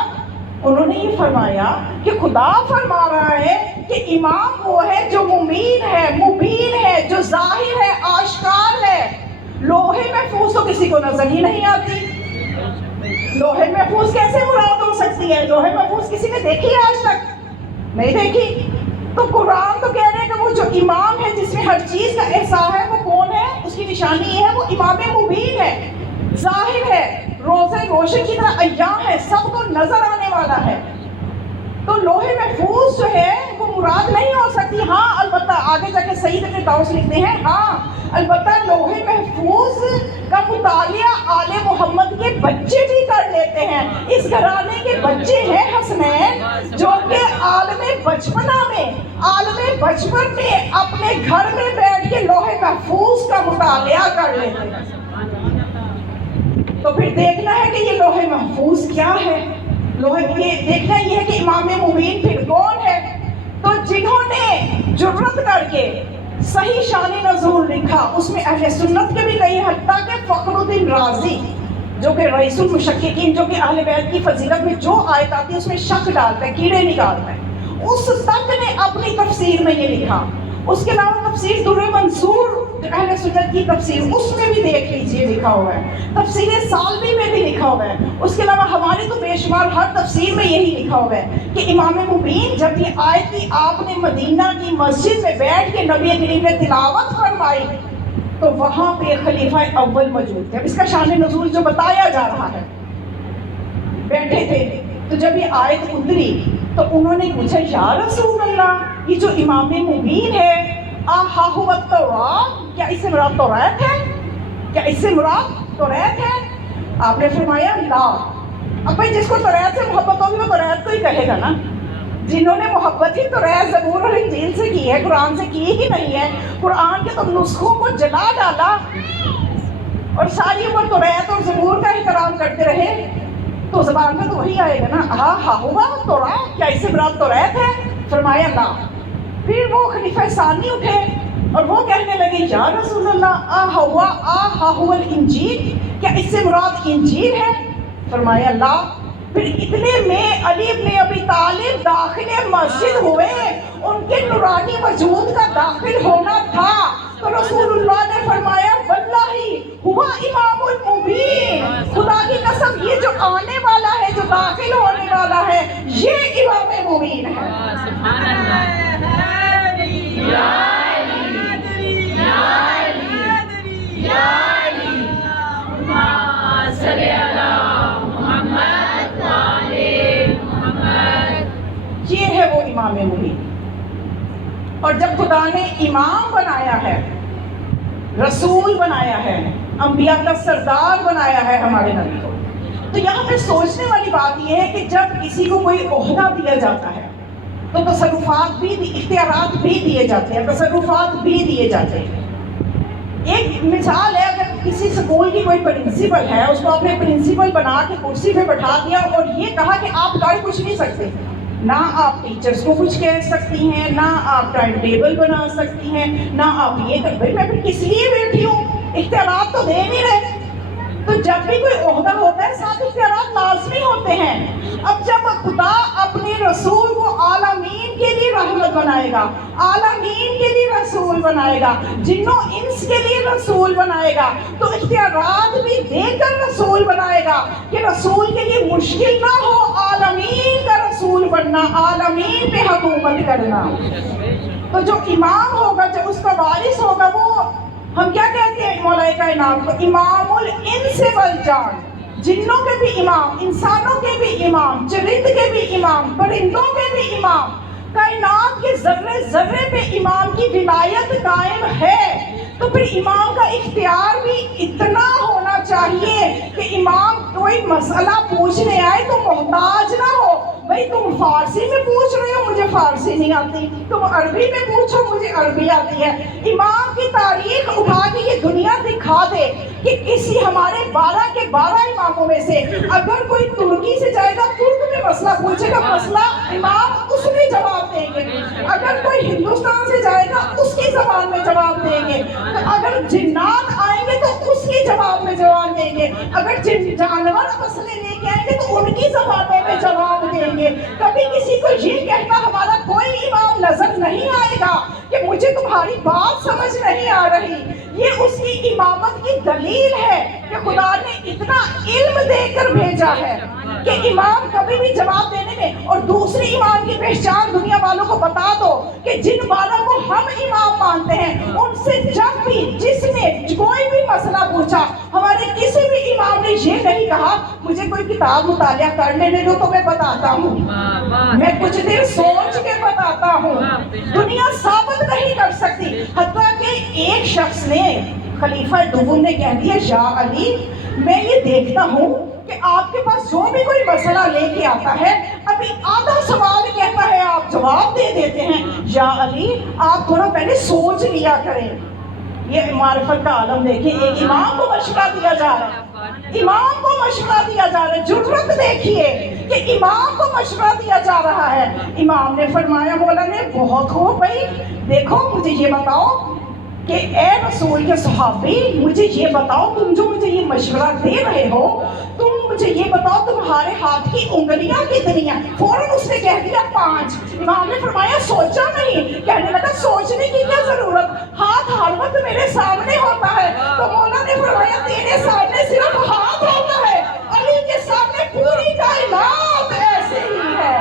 انہوں نے یہ فرمایا کہ خدا فرما رہا ہے کہ امام وہ ہے جو مبین ہے، جو ظاہر ہے، آشکار ہے. لوح محفوظ تو کسی کو نظر ہی نہیں آتی. لوح محفوظ کیسے مراد ہو سکتی ہے؟ لوح محفوظ کسی نے دیکھی ہے آج تک؟ نہیں دیکھی. تو قرآن تو کہہ رہے ہیں کہ وہ جو امام ہے جس میں ہر چیز کا احساس ہے وہ کون ہے؟ اس کی نشانی یہ ہے وہ امام مبین ہے، ظاہر ہے، روزے روشن کی طرح عیاں ہے، سب کو نظر آنے والا ہے. تو لوہے محفوظ جو ہے وہ مراد نہیں ہو سکتی. ہاں البتہ آگے جا کے سعید ابن طاؤس لکھتے ہیں ہاں البتہ لوہے محفوظ کا مطالعہ آل محمد کے بچے بھی کر لیتے ہیں. اس گھرانے کے بچے ہیں حسنین جو کہ عالم بچپن میں اپنے گھر میں بیٹھ کے لوہے محفوظ کا مطالعہ کر لیتے ہیں. تو پھر دیکھنا ہے کہ یہ لوہے محفوظ کیا ہے. یہ دیکھنا یہ ہے کہ امام مبین پھر کون ہے. تو جنہوں نے جرت کر کے صحیح شان نزول لکھا اس میں اہل سنت کے بھی کئی، حتیٰ کہ فخر الدین رازی جو کہ رئیس المشککین، جو کہ اہل بیت کی فضیلت میں جو آیت آتی ہے اس میں شک ڈالتا ہے، کیڑے نکالتا ہے، اس تک نے اپنی تفسیر میں یہ لکھا. اس کے علاوہ تفسیر در منصور اہل سنت کی تفسیر اس میں بھی دیکھ لیجئے لکھا ہوا ہے. تفسیر سالبی میں بھی لکھا ہوا ہے. اس کے علاوہ ہماری تو بے شمار ہر تفسیر میں یہی لکھا ہوا ہے کہ امام مبین جب یہ آیت کی آپ نے مدینہ کی مسجد میں بیٹھ کے نبی کریم نے تلاوت فرمائی تو وہاں پہ خلیفہ اول موجود تھے. اب اس کا شان نزول جو بتایا جا رہا ہے، بیٹھے تھے. تو جب یہ آیت اتری تو انہوں نے پوچھا یا رسول اللہ یہ جو امام مبین ہے آہا ہوا التوراۃ، کیا اس سے مراد توریت ہے؟ کیا اس سے مراد توریت ہے؟ آپ نے فرمایا لا. اب بھائی جس کو توریت سے محبت ہوگی وہ توریت کو ہی کہے گا نا. جنہوں نے محبت ہی توریت زبور اور انجیل سے کی ہے، قرآن سے کی ہی نہیں ہے، قرآن کے تو نسخوں کو جلا ڈالا اور ساری عمر توریت اور زبور کا احترام کرتے رہے، تو زبان میں تو وہی آئے گا نا ہا ہوا توریت، کیا اس سے مراد توریت ہے؟ فرمایا لا. پھر وہ خلیفہ ثانی اٹھے اور وہ کہنے لگے یا رسول اللہ آہا ہوا الانجیل، کیا اس سے مراد انجیل ہے؟ فرمایا لا. پھر اتنے میں علی ابن ابی طالب داخل مسجد ہوئے، ان کے نورانی وجود کا داخل ہونا تھا تو رسول اللہ نے فرمایا واللہ ہوا امام المبین، خدا کی قسم یہ جو آنے والا ہے، جو داخل ہونے والا ہے، یہ امام مبین ہے. سبحان اللہ. یا علی یا علی یا علی اللہم صلی علی محمد وآل محمد. یہ ہے وہ امام مبین. اور جب خدا نے امام بنایا ہے، رسول بنایا ہے، انبیاء کا سردار بنایا ہے ہمارے نبی کو، تو یہاں پہ سوچنے والی بات یہ ہے کہ جب کسی کو کوئی عہدہ دیا جاتا ہے تو تصرفات بھی، اختیارات بھی دیے جاتے ہیں، تصرفات بھی دیے جاتے ہیں. ایک مثال ہے، اگر کسی اسکول کی کوئی پرنسپل ہے، اس کو آپ نے پرنسپل بنا کے کرسی پہ بٹھا دیا اور یہ کہا کہ آپ گھر کچھ نہیں سکتے، نہ آپ ٹیچرز کو کچھ کہہ سکتی ہیں، نہ آپ ٹائم ٹیبل بنا سکتی ہیں، نہ آپ یہ کر، بھائی میں پھر کس لیے بیٹھی ہوں؟ اختیارات تو دے نہیں رہے. تو جب بھی کوئی عہدہ ہوتا ہے ساتھ اختیارات لازمی ہوتے ہیں. اب جب خدا اپنے رسول کو عالمین کے لیے رحمت بنائے گا، عالمین کے لیے رسول بنائے گا، جنوں انس کے لیے رسول بنائے گا، تو اختیارات بھی دے کر رسول بنائے گا کہ رسول کے لیے مشکل نہ ہو عالمین کا رسول بننا، عالمین پہ حکومت کرنا. تو جو امام ہوگا، جب اس کا وارث ہوگا، وہ ہم کیا کہتے ہیں مولا کائنات کو؟ امام الانس والجان، جنوں کے بھی امام، انسانوں کے بھی امام، چرند کے بھی امام، پرندوں کے بھی امام، کائنات کے ذرے ذرے پہ امام کی ولایت قائم ہے. تو پھر امام کا اختیار بھی اتنا ہونا چاہیے کہ امام کوئی مسئلہ پوچھنے آئے تو محتاج نہ ہو. بھائی تم فارسی میں پوچھ رہے ہو، مجھے فارسی نہیں آتی، تم عربی میں پوچھو، مجھے عربی آتی ہے. امام کی تاریخ اٹھا کے یہ دنیا دکھا دے کہ کسی ہمارے 12 کے 12 اماموں میں سے اگر کوئی ترکی سے جائے گا، ترک میں مسئلہ پوچھے گا، مسئلہ امام اس میں جواب دیں گے. اگر کوئی ہندوستان سے جائے گا، اس کی زبان میں جواب دیں گے. اگر جنات آئیں گے تو اس کی جواب میں جواب دیں گے. اگر جانور مسئلے لے کے آئیں گے تو ان کی زبانوں میں جواب دیں گے. کبھی کسی کو یہ کہنا ہمارا کوئی امام نظر نہیں آئے گا کہ مجھے تمہاری بات سمجھ نہیں آ رہی. یہ اس کی امامت کی دلیل ہے کہ خدا نے اتنا علم دے کر بھیجا ہے کہ امام کبھی بھی جواب دینے میں. اور دوسری امام کی پہچان دنیا والوں کو بتا دو کہ جن والوں کو ہم امام مانتے ہیں، ان سے جب بھی جس نے کوئی بھی مسئلہ پوچھا، ہمارے کسی بھی امام نے نے یہ نہیں کہا مجھے کوئی کتاب مطالعہ کر لینے دو تو میں بتاتا ہوں، میں کچھ دیر سوچ کے بتاتا ہوں، دنیا ثابت نہیں کر سکتی۔ حتیٰ کہ ایک شخص نے، خلیفہ دوم نے کہہ دیا یا علی میں یہ دیکھتا ہوں کہ آپ کے پاس جو بھی کوئی مسئلہ لے کے آتا ہے ابھی آدھا سوال کہتا ہے آپ جواب دے دیتے ہیں، یا علی آپ تھوڑا پہلے سوچ لیا کریں۔ یہ معرفت کا عالم دیکھیں، ایک امام کو مشورہ دیا جا رہا ہے، امام کو مشورہ دیا جا رہا ہے، جرأت دیکھیے کہ امام کو مشورہ دیا جا رہا ہے۔ امام نے فرمایا مولا نے بہت ہو بھائی، دیکھو مجھے یہ بتاؤ کہ اے رسول کے صحابی مجھے یہ بتاؤ تم جو مجھے یہ مشورہ دے رہے ہو تم مجھے یہ بتاؤ تمہارے ہاتھ کی انگلیاں کتنی ہیں؟ فوراً اس نے کہہ دیا 5۔ امام نے فرمایا سوچا نہیں؟ کہنے لگا سوچنے کی کیا ضرورت، ہاتھ ہر وقت میرے سامنے ہوتا ہے۔ تو مولا نے فرمایا تیرے سامنے صرف ہاتھ ہوتا ہے، علی کے سامنے پوری کائنات ایسے ہی ہے۔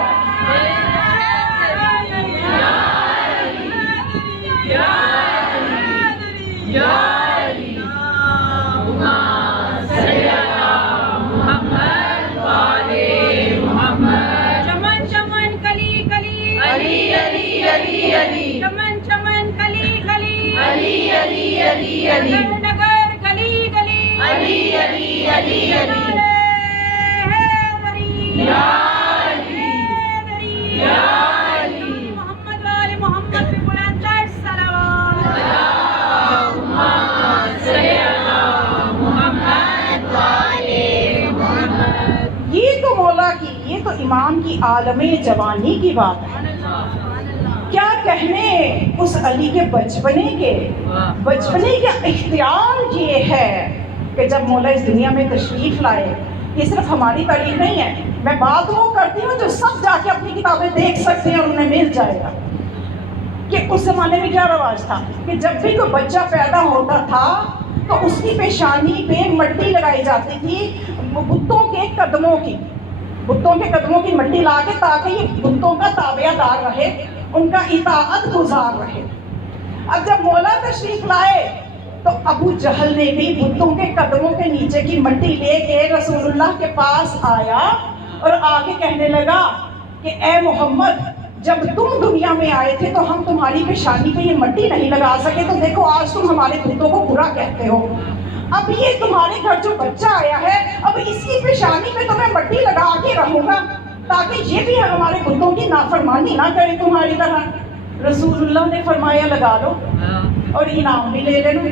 چمن چمن کلی کلی علی علی علی علی، چمن چمن کلی کلی علی علی علی علی، نگر نگر گلی گلی علی علی علی علی، یا علی یا علی، محمد وآل محمد پہ بلند تر صلوات، اللہم صلی علی محمد وآل محمد۔ یہ تو مولا کی، یہ تو امام کی عالم جوانی کی بات ہے۔ کیا کہنے اس علی کے بچپنے کا اختیار یہ ہے کہ جب مولا اس دنیا میں تشریف لائے، یہ صرف ہماری تعریف نہیں ہے، میں بات وہ کرتی ہوں جو سب جا کے اپنی کتابیں دیکھ سکتے ہیں اور انہیں مل جائے گا کہ اس زمانے میں کیا رواج تھا کہ جب بھی کوئی بچہ پیدا ہوتا تھا تو اس کی پیشانی پہ مٹی لگائی جاتی تھی بتوں کے قدموں کی مٹی لا کے، تاکہ یہ بتوں کا تابعہ دار رہے، ان کا اطاعت گزار رہے۔ اب جب مولا تشریف لائے تو ابو جہل نے بھی بتوں کے قدموں کے نیچے کی مٹی لے کے رسول اللہ کے پاس آیا اور آگے کہنے لگا کہ اے محمد جب تم دنیا میں آئے تھے تو ہم تمہاری پیشانی پہ یہ مٹی نہیں لگا سکے، تو دیکھو آج تم ہمارے بتوں کو برا کہتے ہو، اب یہ تمہارے گھر جو بچہ آیا ہے اب اس کی پیشانی پہ تو میں مٹی لگا کے رہوں گا تاکہ یہ بھی ہمارے بتوں کی نافرمانی نہ کرے تمہاری طرح۔ رسول اللہ نے فرمایا لگا لو اور انعام بھی لے لو۔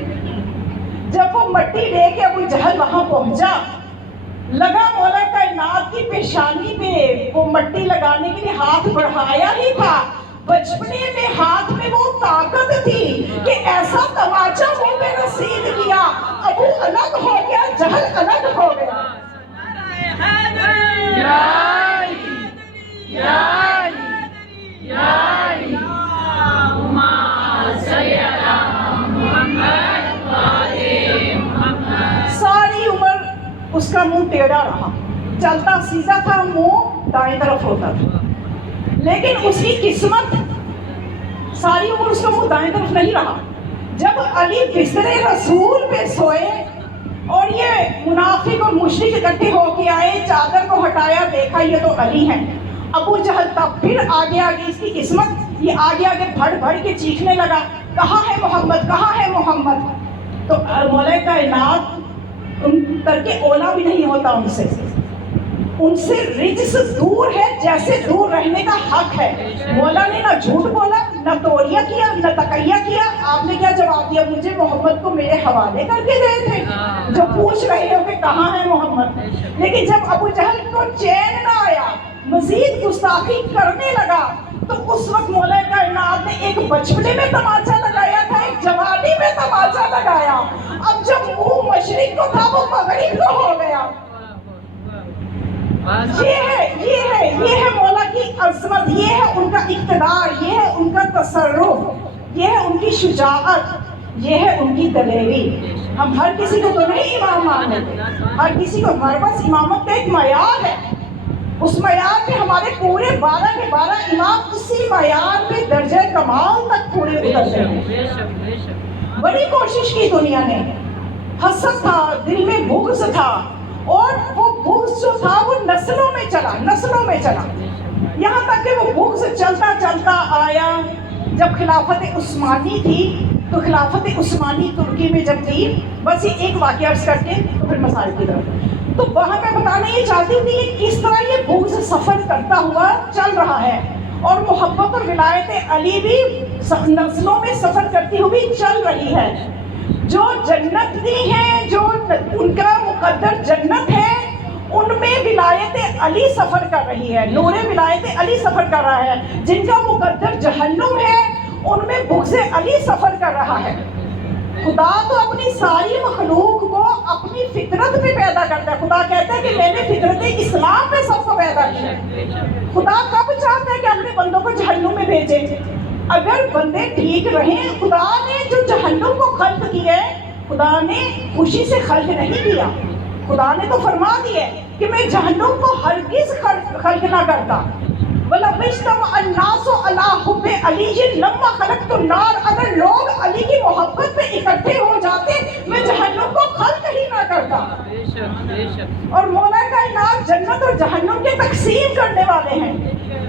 جب وہ مٹی لے کے ابو جہل وہاں پہنچا، لگا مولا کائنات کی پیشانی پہ وہ مٹی لگانے کے لیے ہاتھ بڑھایا ہی تھا، بچپنے میں ہاتھ میں وہ طاقت تھی کہ ایسا تماچا منہ پہ رسید کیا، ابو الگ ہو گیا، جہل الگ ہو گیا۔ ساری عمر اس کا منہ ٹیڑھا رہا، چلتا سیدھا تھا، منہ دائیں طرف ہوتا تھا، لیکن اس کی قسمت ساری عمر اس کا منہ دائیں طرف نہیں رہا۔ جب علی بستر رسول پہ سوئے اور یہ منافق اور مشرک اکٹھے ہو کے آئے، چادر کو ہٹایا، دیکھا یہ تو علی ہیں، ابو جہل تب پھر آگے آگے اس کی قسمت، یہ آگے آگے بڑھ بڑھ کے چیخنے لگا کہاں ہے محمد، کہاں ہے محمد؟ تو مولا کائنات ان تر کے اولا بھی نہیں ہوتا ان سے رجس دور ہے جیسے دور رہنے کا حق ہے۔ مولا نے نہ جھوٹ بولا، نہ توڑیا کیا، نہ تقیہ کیا۔ آپ نے کیا جواب دیا؟ مجھے محمد کو میرے حوالے کر کے گئے تھے جو پوچھ رہے ہو کہ کہاں ہے محمد۔ لیکن جب ابو جہل کو چین نہ آیا، مزید گستاخی کرنے لگا، تو اس وقت مولا کائنات نے ایک بچپنے میں تماچا لگایا تھا، ایک جوانی میں تماچا لگایا، اب جب منہ مشرق کو تھا وہ مغرب کو ہو گیا۔ یہ ہے مولا کی عظمت، یہ ہے ان کا اقتدار، یہ ہے ان کا تصرف، یہ ہے ان کی شجاعت، یہ ہے ان کی دلیری۔ ہم ہر کسی کو تو نہیں امام مان لیتے، ہر کسی کو، ہمارے پاس امامت کا ایک معیار ہے، اس معیار پہ ہمارے پورے 12 کے 12 امام اسی معیار پہ درجہ کمال تک پورے اترتے ہیں۔ بڑی کوشش کی دنیا نے، حسد تھا، دل میں بغض تھا، اور وہ بغض جو تھا وہ نسلوں میں چلا، یہاں تک کہ وہ بغض چلتا چلتا آیا. جب خلافت عثمانی تھی تو خلافت عثمانی ترکی میں جب تھی، بس یہ ایک واقعہ عرض کر کے تو پھر مسائل کی طرف، تو وہاں میں بتانا یہ چاہتی ہوں کہ یہ کس طرح یہ بغض سفر کرتا ہوا چل رہا ہے، اور محبت اور ولایت علی بھی نسلوں میں سفر کرتی ہوئی چل رہی ہے. جو جنت دی ہے، جو ان کا مقدر جنت ہے، ان میں ولایت علی سفر کر رہی ہے، نور ولایت علی سفر کر رہا ہے. جن کا مقدر جہنم ہے، ان میں بغض علی سفر کر رہا ہے. خدا تو اپنی ساری مخلوق کو اپنی فطرت پہ پیدا کرتا ہے. خدا کہتا ہے کہ میں نے فطرت اسلام پہ سب کو پیدا کیا. خدا کب چاہتا ہے کہ اپنے بندوں کو جہنم میں بھیجے؟ اگر بندے ٹھیک رہیں. خدا نے جو جہنم کو خلق کیا ہے، خدا نے خوشی سے خلق نہیں کیا. خدا نے تو فرما دیا ہے کہ میں جہنم کو ہرگز خلق نہ کرتا. وَلَوْ اجْتَمَعَ النَّاسُ عَلَىٰ حُبِّ عَلِيٍّ لَمَّا خَلَقْتُ النَّارَ. اگر لوگ علی کی محبت پہ اکٹھے ہو جاتے، میں جہنم کو خلق ہی نہ کرتا. اور مولا کائنات جنت اور جہنم کے تقسیم کرنے والے ہیں.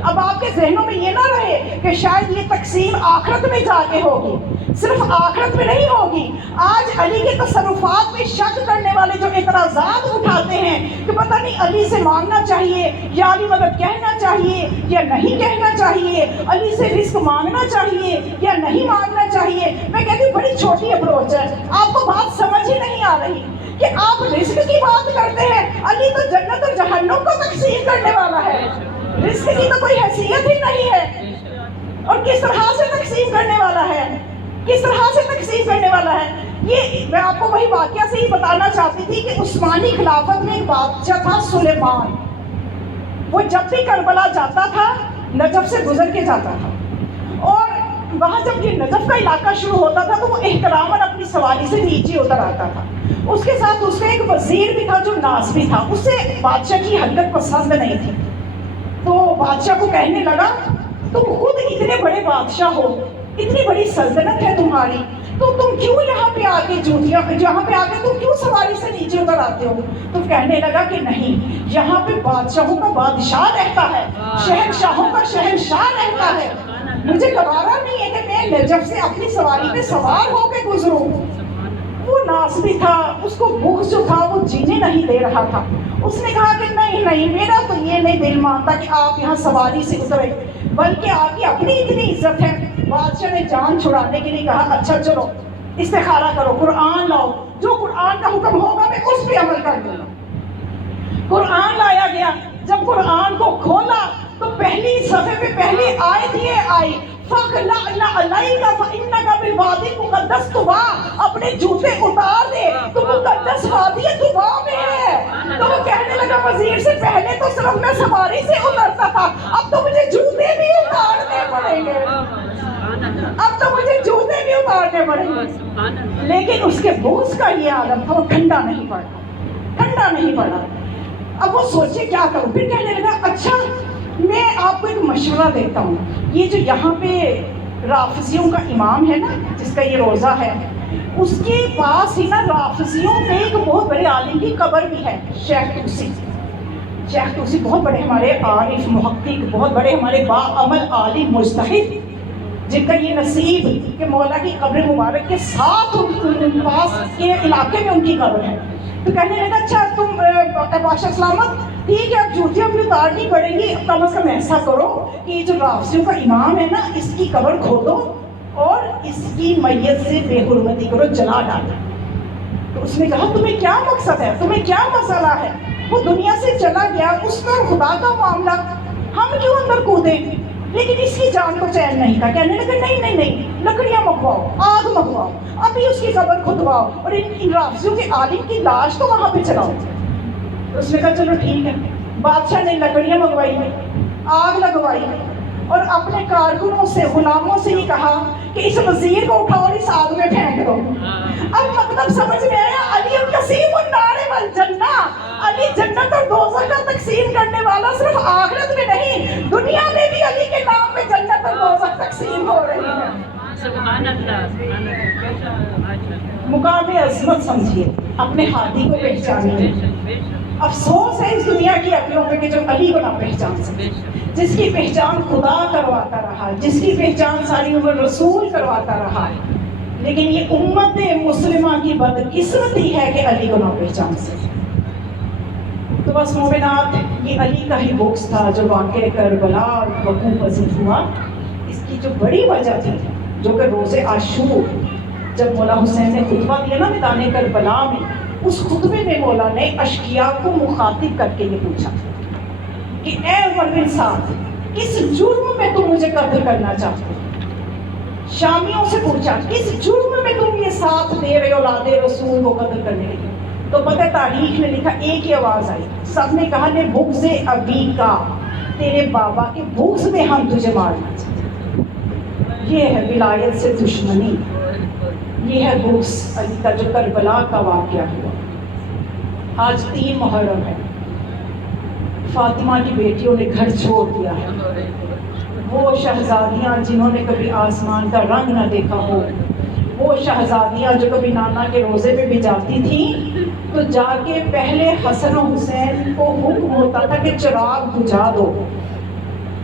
اب آپ کے ذہنوں میں یہ نہ رہے کہ شاید یہ تقسیم آخرت میں جا کے ہوگی. صرف آخرت میں نہیں ہوگی. آج علی کے تصرفات میں شک کرنے والے جو اعتراضات اٹھاتے ہیں کہ پتہ نہیں علی سے مانگنا چاہیے یا علی مدد کہنا چاہیے یا نہیں کہنا چاہیے، علی سے رزق مانگنا چاہیے یا نہیں مانگنا چاہیے، میں کہتی ہوں بڑی چھوٹی اپروچ ہے. آپ کو بات سمجھ ہی نہیں آ رہی کہ آپ رزق کی بات کرتے ہیں. علی تو جنت اور جہنم کو تقسیم کرنے والا ہے. رزق کی تو کوئی حیثیت ہی نہیں ہے. اور کس طرح سے تقسیم کرنے والا ہے، کس طرح سے تقسیم کرنے والا ہے. یہ میں آپ کو وہی واقعہ سے ہی بتانا چاہتی تھی کہ عثمانی خلافت میں ایک بادشاہ تھا سلیمان. وہ جب بھی کربلا جاتا تھا نجف سے گزر کے جاتا تھا، اور وہاں جب یہ نجف کا علاقہ شروع ہوتا تھا تو وہ احتراماً اپنی سواری سے نیچے اتر آتا تھا. اس کے ساتھ اس کا ایک وزیر بھی تھا جو ناصبی تھا. اسے بادشاہ کی حرکت پسند نہیں تھی، تو بادشاہ کو کہنے لگا تم خود اتنے بڑے بادشاہ ہو، اتنی بڑی سلطنت ہے تمہاری، تو تم کیوں یہاں پہ آ کے یہاں پہ آ کے تم کیوں سواری سے نیچے اتر آتے ہو؟ تو کہنے لگا کہ نہیں، یہاں پہ بادشاہوں کا بادشاہ رہتا ہے، شہنشاہوں کا شہنشاہ رہتا ہے. مجھے گوارا نہیں ہے کہ میں نجف سے اپنی سواری پہ سوار ہو کے گزروں. وہ ناصبی تھا، اس کو بغض جو تھا وہ جینے نہیں دے رہا تھا. اس نے کہا کہ نہیں، میرا تو یہ نہیں دل مانتا کہ آپ یہاں سواری سے اترے، بلکہ آپ کی اپنی اتنی عزت ہے. بادشاہ نے جان چھڑانے کے لیے کہا اچھا چلو استخارہ کرو، قرآن لاؤ، جو قرآن کا حکم ہوگا میں اس پہ عمل کر دوں گا. قرآن لایا گیا. جب قرآن کو کھولا تو پہلی صفحے پہ پہلی آیت یہ آئی فَخْلَعْنَ عَلَيْكَ فَإِنَّكَ بِالْوَادِ الْمُقَدَّسِ طُوَىٰ. اپنے جوتے اتار دے، تو مقدس وادی طویٰ میں ہے. تو وہ کہنے لگا وزیر سے پہلے تو صرف میں سواری سے اترتا تھا، اب تو مجھے جوتے بھی اتارنے پڑیں گے، اب تو مجھے جوتے بھی اتارنے پڑیں گے. لیکن اس کے بغض کا یہ عالم تھا، وہ ٹھنڈا نہیں پڑا. اب وہ سوچے کیا کروں. پھر کہنے لگا اچھا میں آپ کو ایک مشورہ دیتا ہوں. یہ جو یہاں پہ رافضیوں کا امام ہے نا، جس کا یہ روزہ ہے، اس کے پاس ہی نا رافضیوں میں ایک بہت بڑے عالم کی قبر بھی ہے، شیخ توسی بہت بڑے ہمارے عارف محقق، بہت بڑے ہمارے باعمل عالم مجتہد، جن کا یہ نصیب کہ مولا کی قبر مبارک کے ساتھ ان پاس کے علاقے میں ان کی قبر ہے. تو کہنے لگا اچھا تم بادشاہ سلامت ٹھیک ہے، اب جوتیاں اپنی اتارنی پڑیں گی، کم از کم ایسا کرو کہ یہ جو رافضیوں کا امام ہے نا، اس کی قبر کھودو اور اس کی میت سے بے حرمتی کرو، جلا ڈالو. تو اس نے کہا تمہیں کیا مقصد ہے، تمہیں کیا مسئلہ ہے؟ وہ دنیا سے چلا گیا، اس کا خدا کا معاملہ، ہم کیوں اندر کودیں؟ لیکن اس کی جان کو چین نہیں تھا. کہنے لگا نہیں، لکڑیاں منگواؤ، آگ منگواؤ، ابھی اس کی قبر کھدواؤ اور ان رافضیوں کے عالم کی لاش تو وہاں پہ چلاؤ. اس نے کہا چلو ٹھیک ہے. بادشاہ نے لکڑیاں منگوائی، آگ لگوائی اور اپنے کارکنوں سے، غلاموں سے یہ کہا کہ اس وزیر کو اٹھاؤ اور اس آگ میں پھینک دو. اب مطلب سمجھ میں آیا، علی القسیم النار والجنہ. علی جنت اور دوزخ کا تقسیم کرنے والا صرف آخرت میں نہیں، دنیا میں بھی علی کے نام پہ جنت اور دوزخ تقسیم ہو رہی ہے. سبحان اللہ. مقام عظمت سمجھیے، اپنے ہادی کو پہچانیے. افسوس ہے اس دنیا کی عقلوں پہ کہ جو علی کو نہ پہچان سکے، جس کی پہچان خدا کرواتا رہا، جس کی پہچان ساری عمر رسول کرواتا رہا، لیکن یہ امت مسلمہ کی بدقسمتی ہے کہ علی کو نہ پہچان سکے۔ تو بس مومنات، یہ علی کا ہی بغض تھا جو واقعہ کربلا وقوع پذیر ہوا۔ اس کی جو بڑی وجہ تھی، جو کہ روز عاشور جب مولا حسین نے خطبہ دیا نا میدان کربلا میں، اس خطبے میں مولا نے اشقیاء کو مخاطب کر کے یہ پوچھا کہ اے عمر بن سعد، کس جرم میں تم مجھے قتل کرنا چاہتے ہو؟ شامیوں سے پوچھا کس جرم میں تم یہ ساتھ دے رہے اولاد رسول کو قتل کرنے کے لیے؟ تو پتہ تاریخ میں لکھا ایک ہی آواز آئی، سب نے کہا نے بغض ابی کا، تیرے بابا کے بغض میں ہم تجھے مارنا چاہتے ہیں۔ یہ ہے ولایت سے دشمنی، یہ ہے بغض علی کا جو کربلا کا واقعہ ہوا۔ آج 3 محرم ہے، فاطمہ کی بیٹیوں نے گھر چھوڑ دیا ہے، وہ شہزادیاں جنہوں نے کبھی آسمان کا رنگ نہ دیکھا ہو، وہ شہزادیاں جو کبھی نانا کے روزے پہ بھی جاتی تھیں تو جا کے پہلے حسن و حسین کو حکم ہوتا تھا کہ چراغ بجھا دو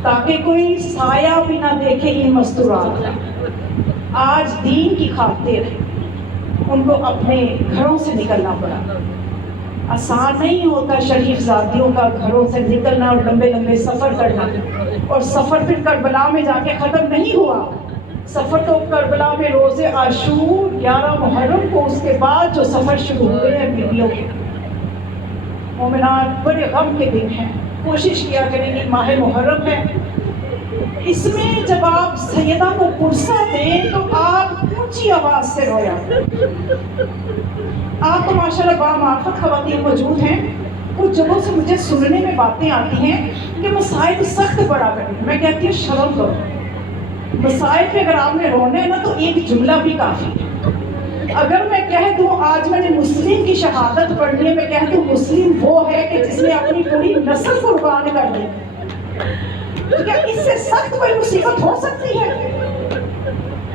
تاکہ کوئی سایہ بھی نہ دیکھے ان مستورات کا۔ آج دین کی خاطر ان کو اپنے گھروں سے نکلنا پڑا۔ آسان نہیں ہوتا شریف ذاتیوں کا گھروں سے نکلنا اور لمبے لمبے سفر کرنا، اور سفر پھر کربلا میں جا کے ختم نہیں ہوا۔ سفر تو کربلا میں روز عاشور 11 محرم کو، اس کے بعد جو سفر شروع ہوئے ہیں بیویوں کے۔ مومنات، بڑے غم کے دن ہیں، کوشش کیا کریں گے، ماہ محرم ہے، اس میں جب آپ سیدہ کو پرسہ دیں تو آپ اونچی آواز سے رویا۔ آپ تو ماشاءاللہ بامعرفت خواتین موجود ہیں، کچھ جگہوں سے مجھے سننے میں باتیں آتی ہیں کہ مسائل سخت پڑا کریں۔ میں کہتی ہوں شرم کرو، مسائل پہ اگر آپ نے رونا ہے نا تو ایک جملہ بھی کافی ہے۔ اگر میں کہہ دوں آج میں نے مسلم کی شہادت پڑھنی ہے، میں کہہ دوں مسلم وہ ہے کہ جس نے اپنی پوری نسل قربان کر دی، تو کیا اس سے سخت کوئی مصیبت ہو سکتی ہے؟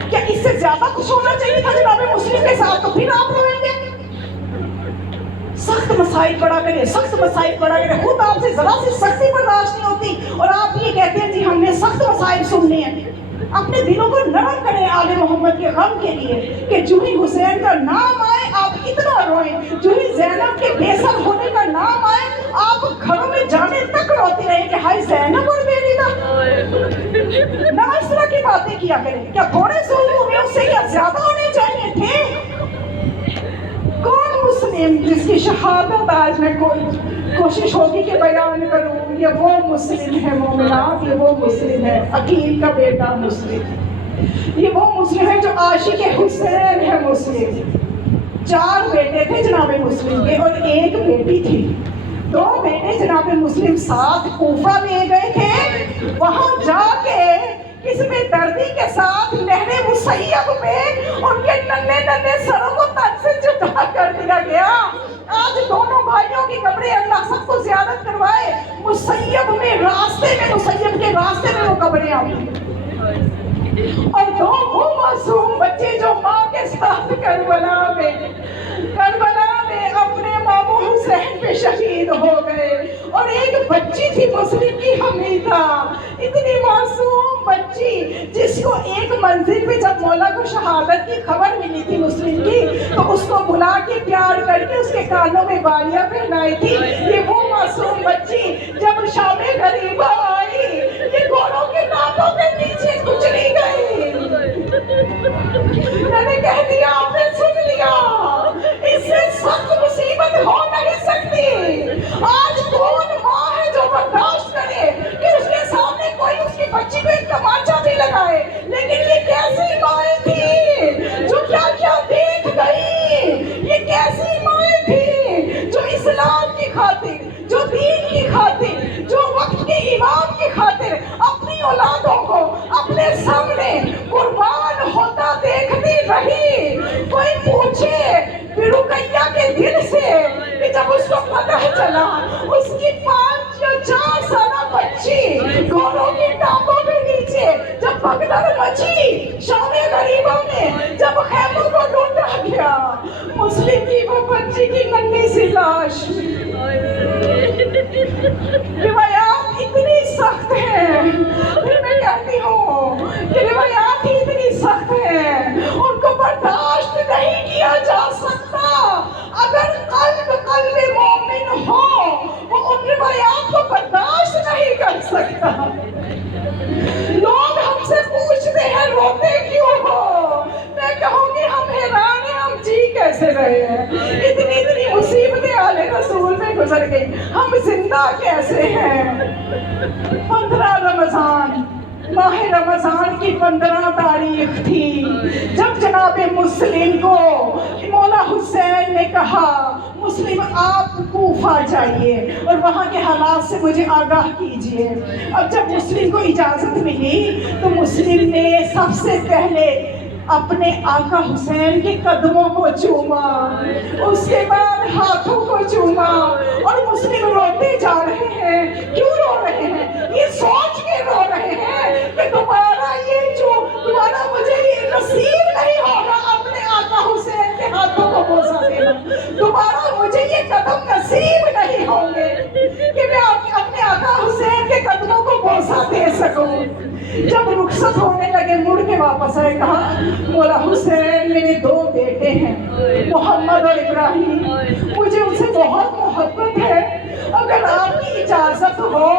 کیا اس سے زیادہ کچھ ہونا چاہیے تھا جناب مسلم کے ساتھ؟ تو پھر آپ روئیں گے۔ سخت مسائل پڑا کرے، سخت مسائل پڑا کرے، خود آپ سے ذرا سی سختی برداشت نہیں ہوتی اور آپ یہ کہتے ہیں جی ہم نے سخت مسائل سننے ہیں۔ اپنے دلوں کو نرم کریں آل محمد کے غم کے لیے کہ جو ہی حسین کا نام آئے آپ اتنا روئیں، جو ہی زینب کے بے سر ہونے کا نام آئے آپ گھروں میں جانے تک روتے رہیں کہ ہائے زینب اور میری نا۔ نہ اس طرح کی باتیں کیا کریں۔ کیا تھوڑے سے ہوئے اس سے کیا زیادہ ہونے چاہیے تھے؟ کون مسلم جس کی شہادت آج میں کوشش ہوگی کہ بیان کروں، یہ وہ مسلم ہے مومنات، یہ وہ مسلم ہے، عقیل کا بیٹا مسلم، یہ وہ مسلم ہے جو عاشق حسین ہے مسلم۔ 4 بیٹے تھے جناب مسلم کے اور 1 بیٹی تھی، 2 بیٹے جناب مسلم ساتھ کوفہ لے گئے تھے، وہاں جا کے اس میں دردی کے ساتھ نہر مسیب میں ان کے ننھے ننھے سروں کو تن سے جدا کر دیا گیا۔ آج دونوں بھائیوں کی قبریں اللہ سب کو زیارت کروائے، مسیب میں راستے میں، مسیب کے راستے میں وہ قبریں آئی، اور 2 وہ معصوم بچے جو ماں کے ساتھ کربلا میں اپنے ماموں حسین پہ شہید ہو گئے، اور 1 بچی تھی مسلم کی حمیدہ، اتنی معصوم بچی جس کو ایک منزل پہ جب مولا کو شہادت کی خبر ملی تھی مسلم کی تو اس کو بلا کے پیار کر کے اس کے کانوں میں بالیاں پہنائی تھی۔ یہ وہ معصوم بچی جب شام غریبہ آئی یہ گھوڑوں کے ناپوں کے نیچے کچلی گئی۔ میں نے کہہ دیا، آپ نے سن لیا، اس سے سخت مصیبت ہو نہیں سکتی۔ آج کون ماں ہے جو برداشت کرے کہ اس کے سامنے کوئی اس کی بچی کو ایک تمانچہ بھی لگائے؟ لیکن یہ کیسی مائیں تھی جو کیا کیا دیکھ گئی، یہ کیسی مائیں تھی جو اسلام کی خاطر، جو دین کی خاطر، جو وقت کے امام کی خاطر اپنی اولادوں کو اپنے سامنے قربان ہوتا دیکھتی رہی۔ کوئی پوچھے رقیہ کے دل سے کہ جب اس کو پتہ چلا اس کی 5 یا 4 سالہ بچی گھوڑوں کی ٹانگوں کے نیچے جب بھگدڑ مچی شام غریبہ میں، جب خیموں کو ڈھونڈا گیا، مسلم کی وہ بچی کی ننھی سی لاش مر گئی، ہم زندہ کیسے ہیں؟ 15 رمضان، ماہ رمضان کی 15 تاریخ تھی جب جناب مسلم کو مولا حسین نے کہا مسلم آپ کوفہ جائیے اور وہاں کے حالات سے مجھے آگاہ کیجئے۔ اب جب مسلم کو اجازت ملی تو مسلم نے سب سے پہلے اپنے آقا حسین کے قدموں کو چوما، اس کے بعد ہاتھوں کو چوما، اور مسلم روتے جا رہے ہیں۔ کیوں رو رہے ہیں؟ یہ سوچ کے رو رہے ہیں کہ دوبارہ مجھے یہ نصیب نہیں ہوگا اپنے آقا حسین کے ہاتھوں کو بوسہ دینا، دوبارہ مجھے یہ قدم نصیب نہیں ہوں گے کہ میں اپنے آقا حسین کے قدموں کو بوسہ دے سکوں۔ جب رخصت ہونے لگے مڑ کے واپس آئے، کہا مولا حسین میرے 2 بیٹے ہیں محمد اور ابراہیم، مجھے ان سے بہت محبت ہے، اگر آپ کی اجازت ہو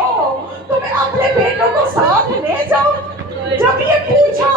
تو میں اپنے بیٹوں کو ساتھ لے جاؤں۔ جب یہ پوچھا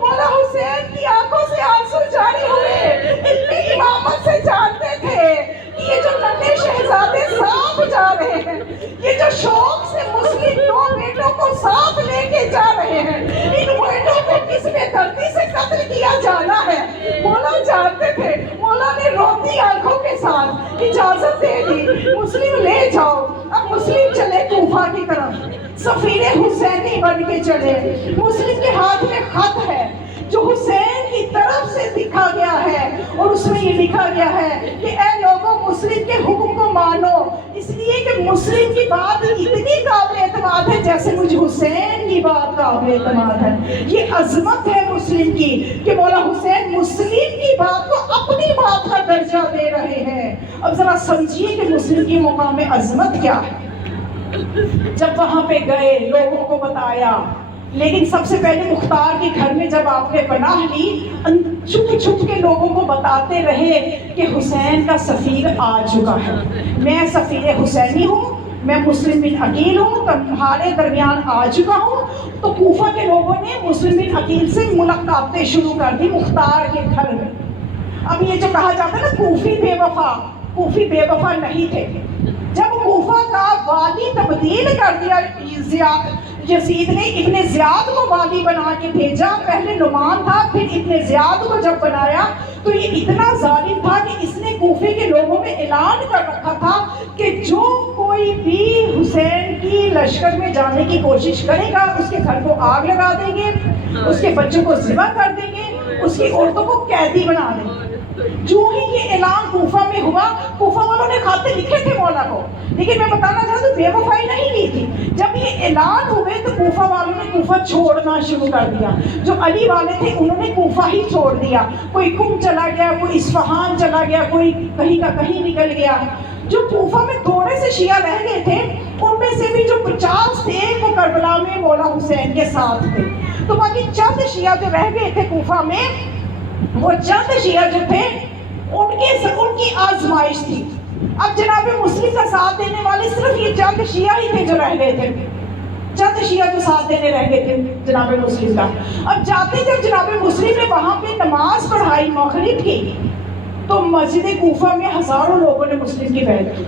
مولا حسین کی آنکھوں سے آنسو جاری ہوئے، اتنی امامت سے جانتے تھے کہ یہ جو ننھے شہزادے ساتھ جا رہے ہیں، یہ جو شوق سے مسلم 2 بیٹوں کو ساتھ لے کے جا رہے ہیں، ان بیٹوں کو کس بے دردی سے قتل کیا جانا ہے، مولا جانتے تھے۔ مولا نے روتی آنکھوں کے ساتھ اجازت دے دی، مسلم لے جاؤ۔ اب مسلم چلے کوفہ کی طرف، سفیر حسینی بن کے چلے۔ مسلم کے ہاتھ میں خط ہے جو حسین کی طرف سے لکھا گیا ہے، اور اس میں یہ لکھا گیا ہے کہ اے لوگوں مسلم کے حکم کو مانو، اس لیے کہ مسلم کی بات اتنی قابل اعتماد ہے جیسے مجھ حسین کی بات قابل اعتماد ہے۔ یہ عظمت ہے مسلم کی کہ مولا حسین مسلم کی بات کو اپنی بات کا درجہ دے رہے ہیں۔ اب ذرا سمجھیے کہ مسلم کی مقام عظمت کیا ہے۔ جب وہاں پہ گئے لوگوں کو بتایا، لیکن سب سے پہلے مختار کے گھر میں جب آپ نے پناہ لی، چھپ چھپ کے لوگوں کو بتاتے رہے کہ حسین کا سفیر آ چکا ہے، میں سفیر حسینی ہوں، میں مسلم بن عقیل ہوں، تمہارے درمیان آ چکا ہوں۔ تو کوفہ کے لوگوں نے مسلم بن عقیل سے ملاقاتیں شروع کر دی مختار کے گھر میں۔ اب یہ جو کہا جاتا ہے نا کوفی بے وفا، کوفی بے وفا نہیں تھے۔ جب کوفہ کا والی تبدیل کر دیا یزید نے، ابن زیاد کو والی بنا کے بھیجا، پہلے نعمان تھا پھر ابن زیاد کو جب بنایا تو یہ اتنا ظالم تھا کہ اس نے کوفے کے لوگوں میں اعلان کر رکھا تھا کہ جو کوئی بھی حسین کی لشکر میں جانے کی کوشش کرے گا اس کے گھر کو آگ لگا دیں گے، اس کے بچوں کو ذبح کر دیں گے، اس کی عورتوں کو قیدی بنا دیں گے۔ جو ہی یہ اعلان کوفہ میں ہوا، کوفہ والوں نے خاطے لکھے تھے مولا کو، لیکن میں بتانا چاہتا ہوں بے وفائی نہیں کی تھی۔ جب یہ اعلان ہوئے تو کوفہ والوں نے کوفہ چھوڑنا شروع کر دیا۔ جو علی والے تھے انہوں نے کوفہ ہی چھوڑ دیا، کوئی قم چلا گیا، کوئی اصفہان چلا گیا، کوئی کہیں کا کہیں نکل گیا۔ جو کوفہ میں تھوڑے سے شیعہ رہ گئے تھے ان میں سے بھی جو 50 تھے وہ کربلا میں مولا حسین کے ساتھ تھے، تو باقی چند شیعہ جو رہ گئے تھے کوفہ میں، وہ چند شیعہ جو تھے ان کی آزمائش تھی۔ اب جناب مسلم کا ساتھ دینے والے صرف یہ چند شیعہ ہی تھے جو رہ گئے تھے، چند شیعہ جو ساتھ دینے رہ گئے تھے جناب مسلم کا۔ اب جاتے جب جناب مسلم نے وہاں پہ نماز پڑھائی مغرب کی تو مسجد کوفہ میں ہزاروں لوگوں نے مسلم کی بیعت کی۔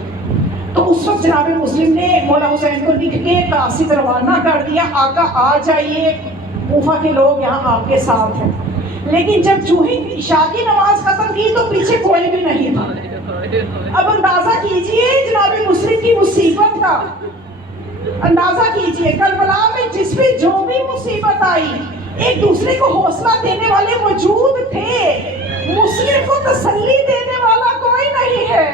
تو اس وقت جناب مسلم نے مولا حسین کو لکھ کے قاصد روانہ کر دیا، آقا آ جائیے، کوفہ کے لوگ یہاں آپ کے ساتھ ہیں۔ لیکن جب جو ہی عشاء کی نماز ختم کی تو پیچھے کوئی بھی نہیں تھا۔ اب اندازہ کیجئے جناب مسلم کی مصیبت کا، اندازہ کیجئے کربلا میں جس پہ جو بھی مصیبت آئی ایک دوسرے کو حوصلہ دینے والے موجود تھے، مسلم کو تسلی دینے والا کوئی نہیں ہے۔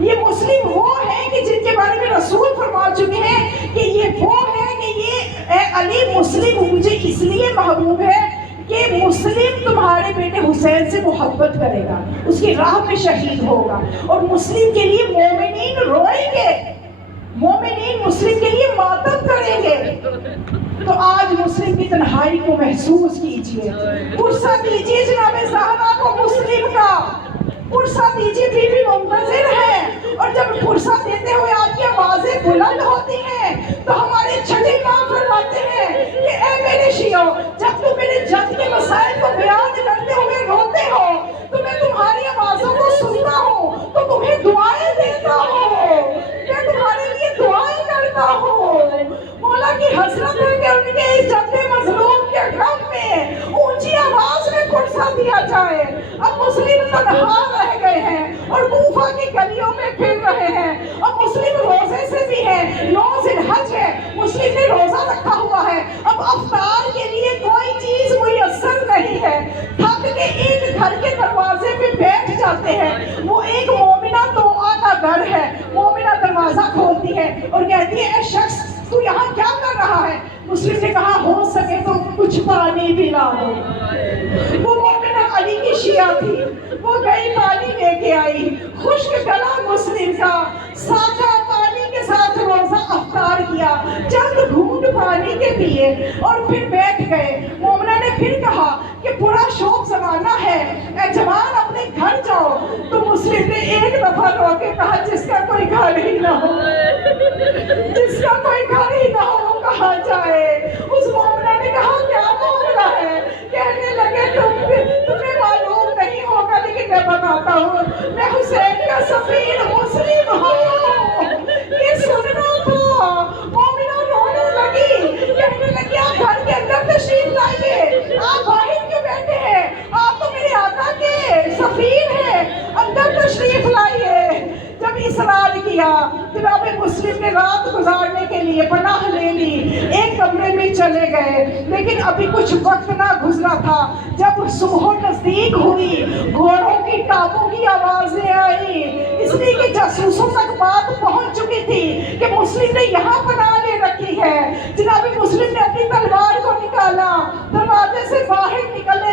یہ مسلم وہ ہیں کہ جن کے بارے میں رسول فرما چکے ہیں کہ یہ وہ ہیں کہ یہ اے علی مسلم مجھے اس لیے محبوب ہے کہ مسلم تمہارے بیٹے حسین سے محبت کرے گا، اس کی راہ میں شہید ہوگا، اور مسلم کے لیے مومنین روئیں گے، مومنین مسلم کے لیے ماتم کریں گے۔ تو آج مسلم کی تنہائی کو محسوس کیجئے، پرسہ دیجئے جناب زہرا کو مسلم کا، پرسہ دیجئے بی بی منتظر ہے، اور جب پرسہ دیتے ہوئے آپ کی آوازیں بلند ہوتی ہیں تو ہمارے چھٹے کام فرماتے ہیں کہ اے میرے شیعوں، جب تم میرے جد کے مسائل کو بیان کرتے ہوئے روتے ہو تو میں تمہاری آوازوں کو سنتا ہوں تو تمہیں دعائیں دیتا ہوں۔ اور کہتی ہے اے شخص تو یہاں کیا کر رہا ہے؟ مسلم نے کہا ہو سکے تو کچھ پانی پلا دو۔ وہ مومنہ علی کی شیعہ تھی، وہ گئی پانی لے کے آئی، خشک گلا مسلم کا، سادہ پانی کے ساتھ روزہ افطار کیا، چند گھونٹ پانی کے پیے اور پھر بیٹھ گئے۔ مومنہ نے پھر کہا کہ برا شوق زمانہ ہے، اے جوان اپنے گھر جاؤ۔ تو مسلم نے ایک دفعہ رو کے کہا جس کا کوئی گھر ہی نہ ہو، جس کا کوئی گھر ہی نہ ہو وہ کہاں جائے؟ اس مومنہ نے کہا کیا معاملہ ہے؟ کہنے لگے تمہیں معلوم نہیں ہوگا لیکن میں بتاتا ہوں، میں حسین کا سفیر مسلم ہوں، یہ سننا تھا۔ مومنہ رونے لگی، کہنے لگی آپ گھر کے اندر تشریف لائیے، آپ باہر کیوں بیٹھے ہیں؟ آپ تو میرے آقا کے سفیر ہیں، اندر تشریف لائیے۔ جب اصرار کیا، جناب مسلم نے رات گزارنے کے لیے پناہ لے لی، ایک کمرے میں چلے گئے، لیکن ابھی کچھ وقت نہ گزرا تھا جب صبح نزدیک ہوئی، گھوڑوں کی ٹاپوں کی آوازیں آئی، اس لیے کہ جاسوسوں تک بات پہنچ چکی تھی کہ مسلم نے یہاں پناہ لے رکھی ہے۔ جناب مسلم نے اپنی تلوار کو نکالا، دروازے سے باہر نکلنے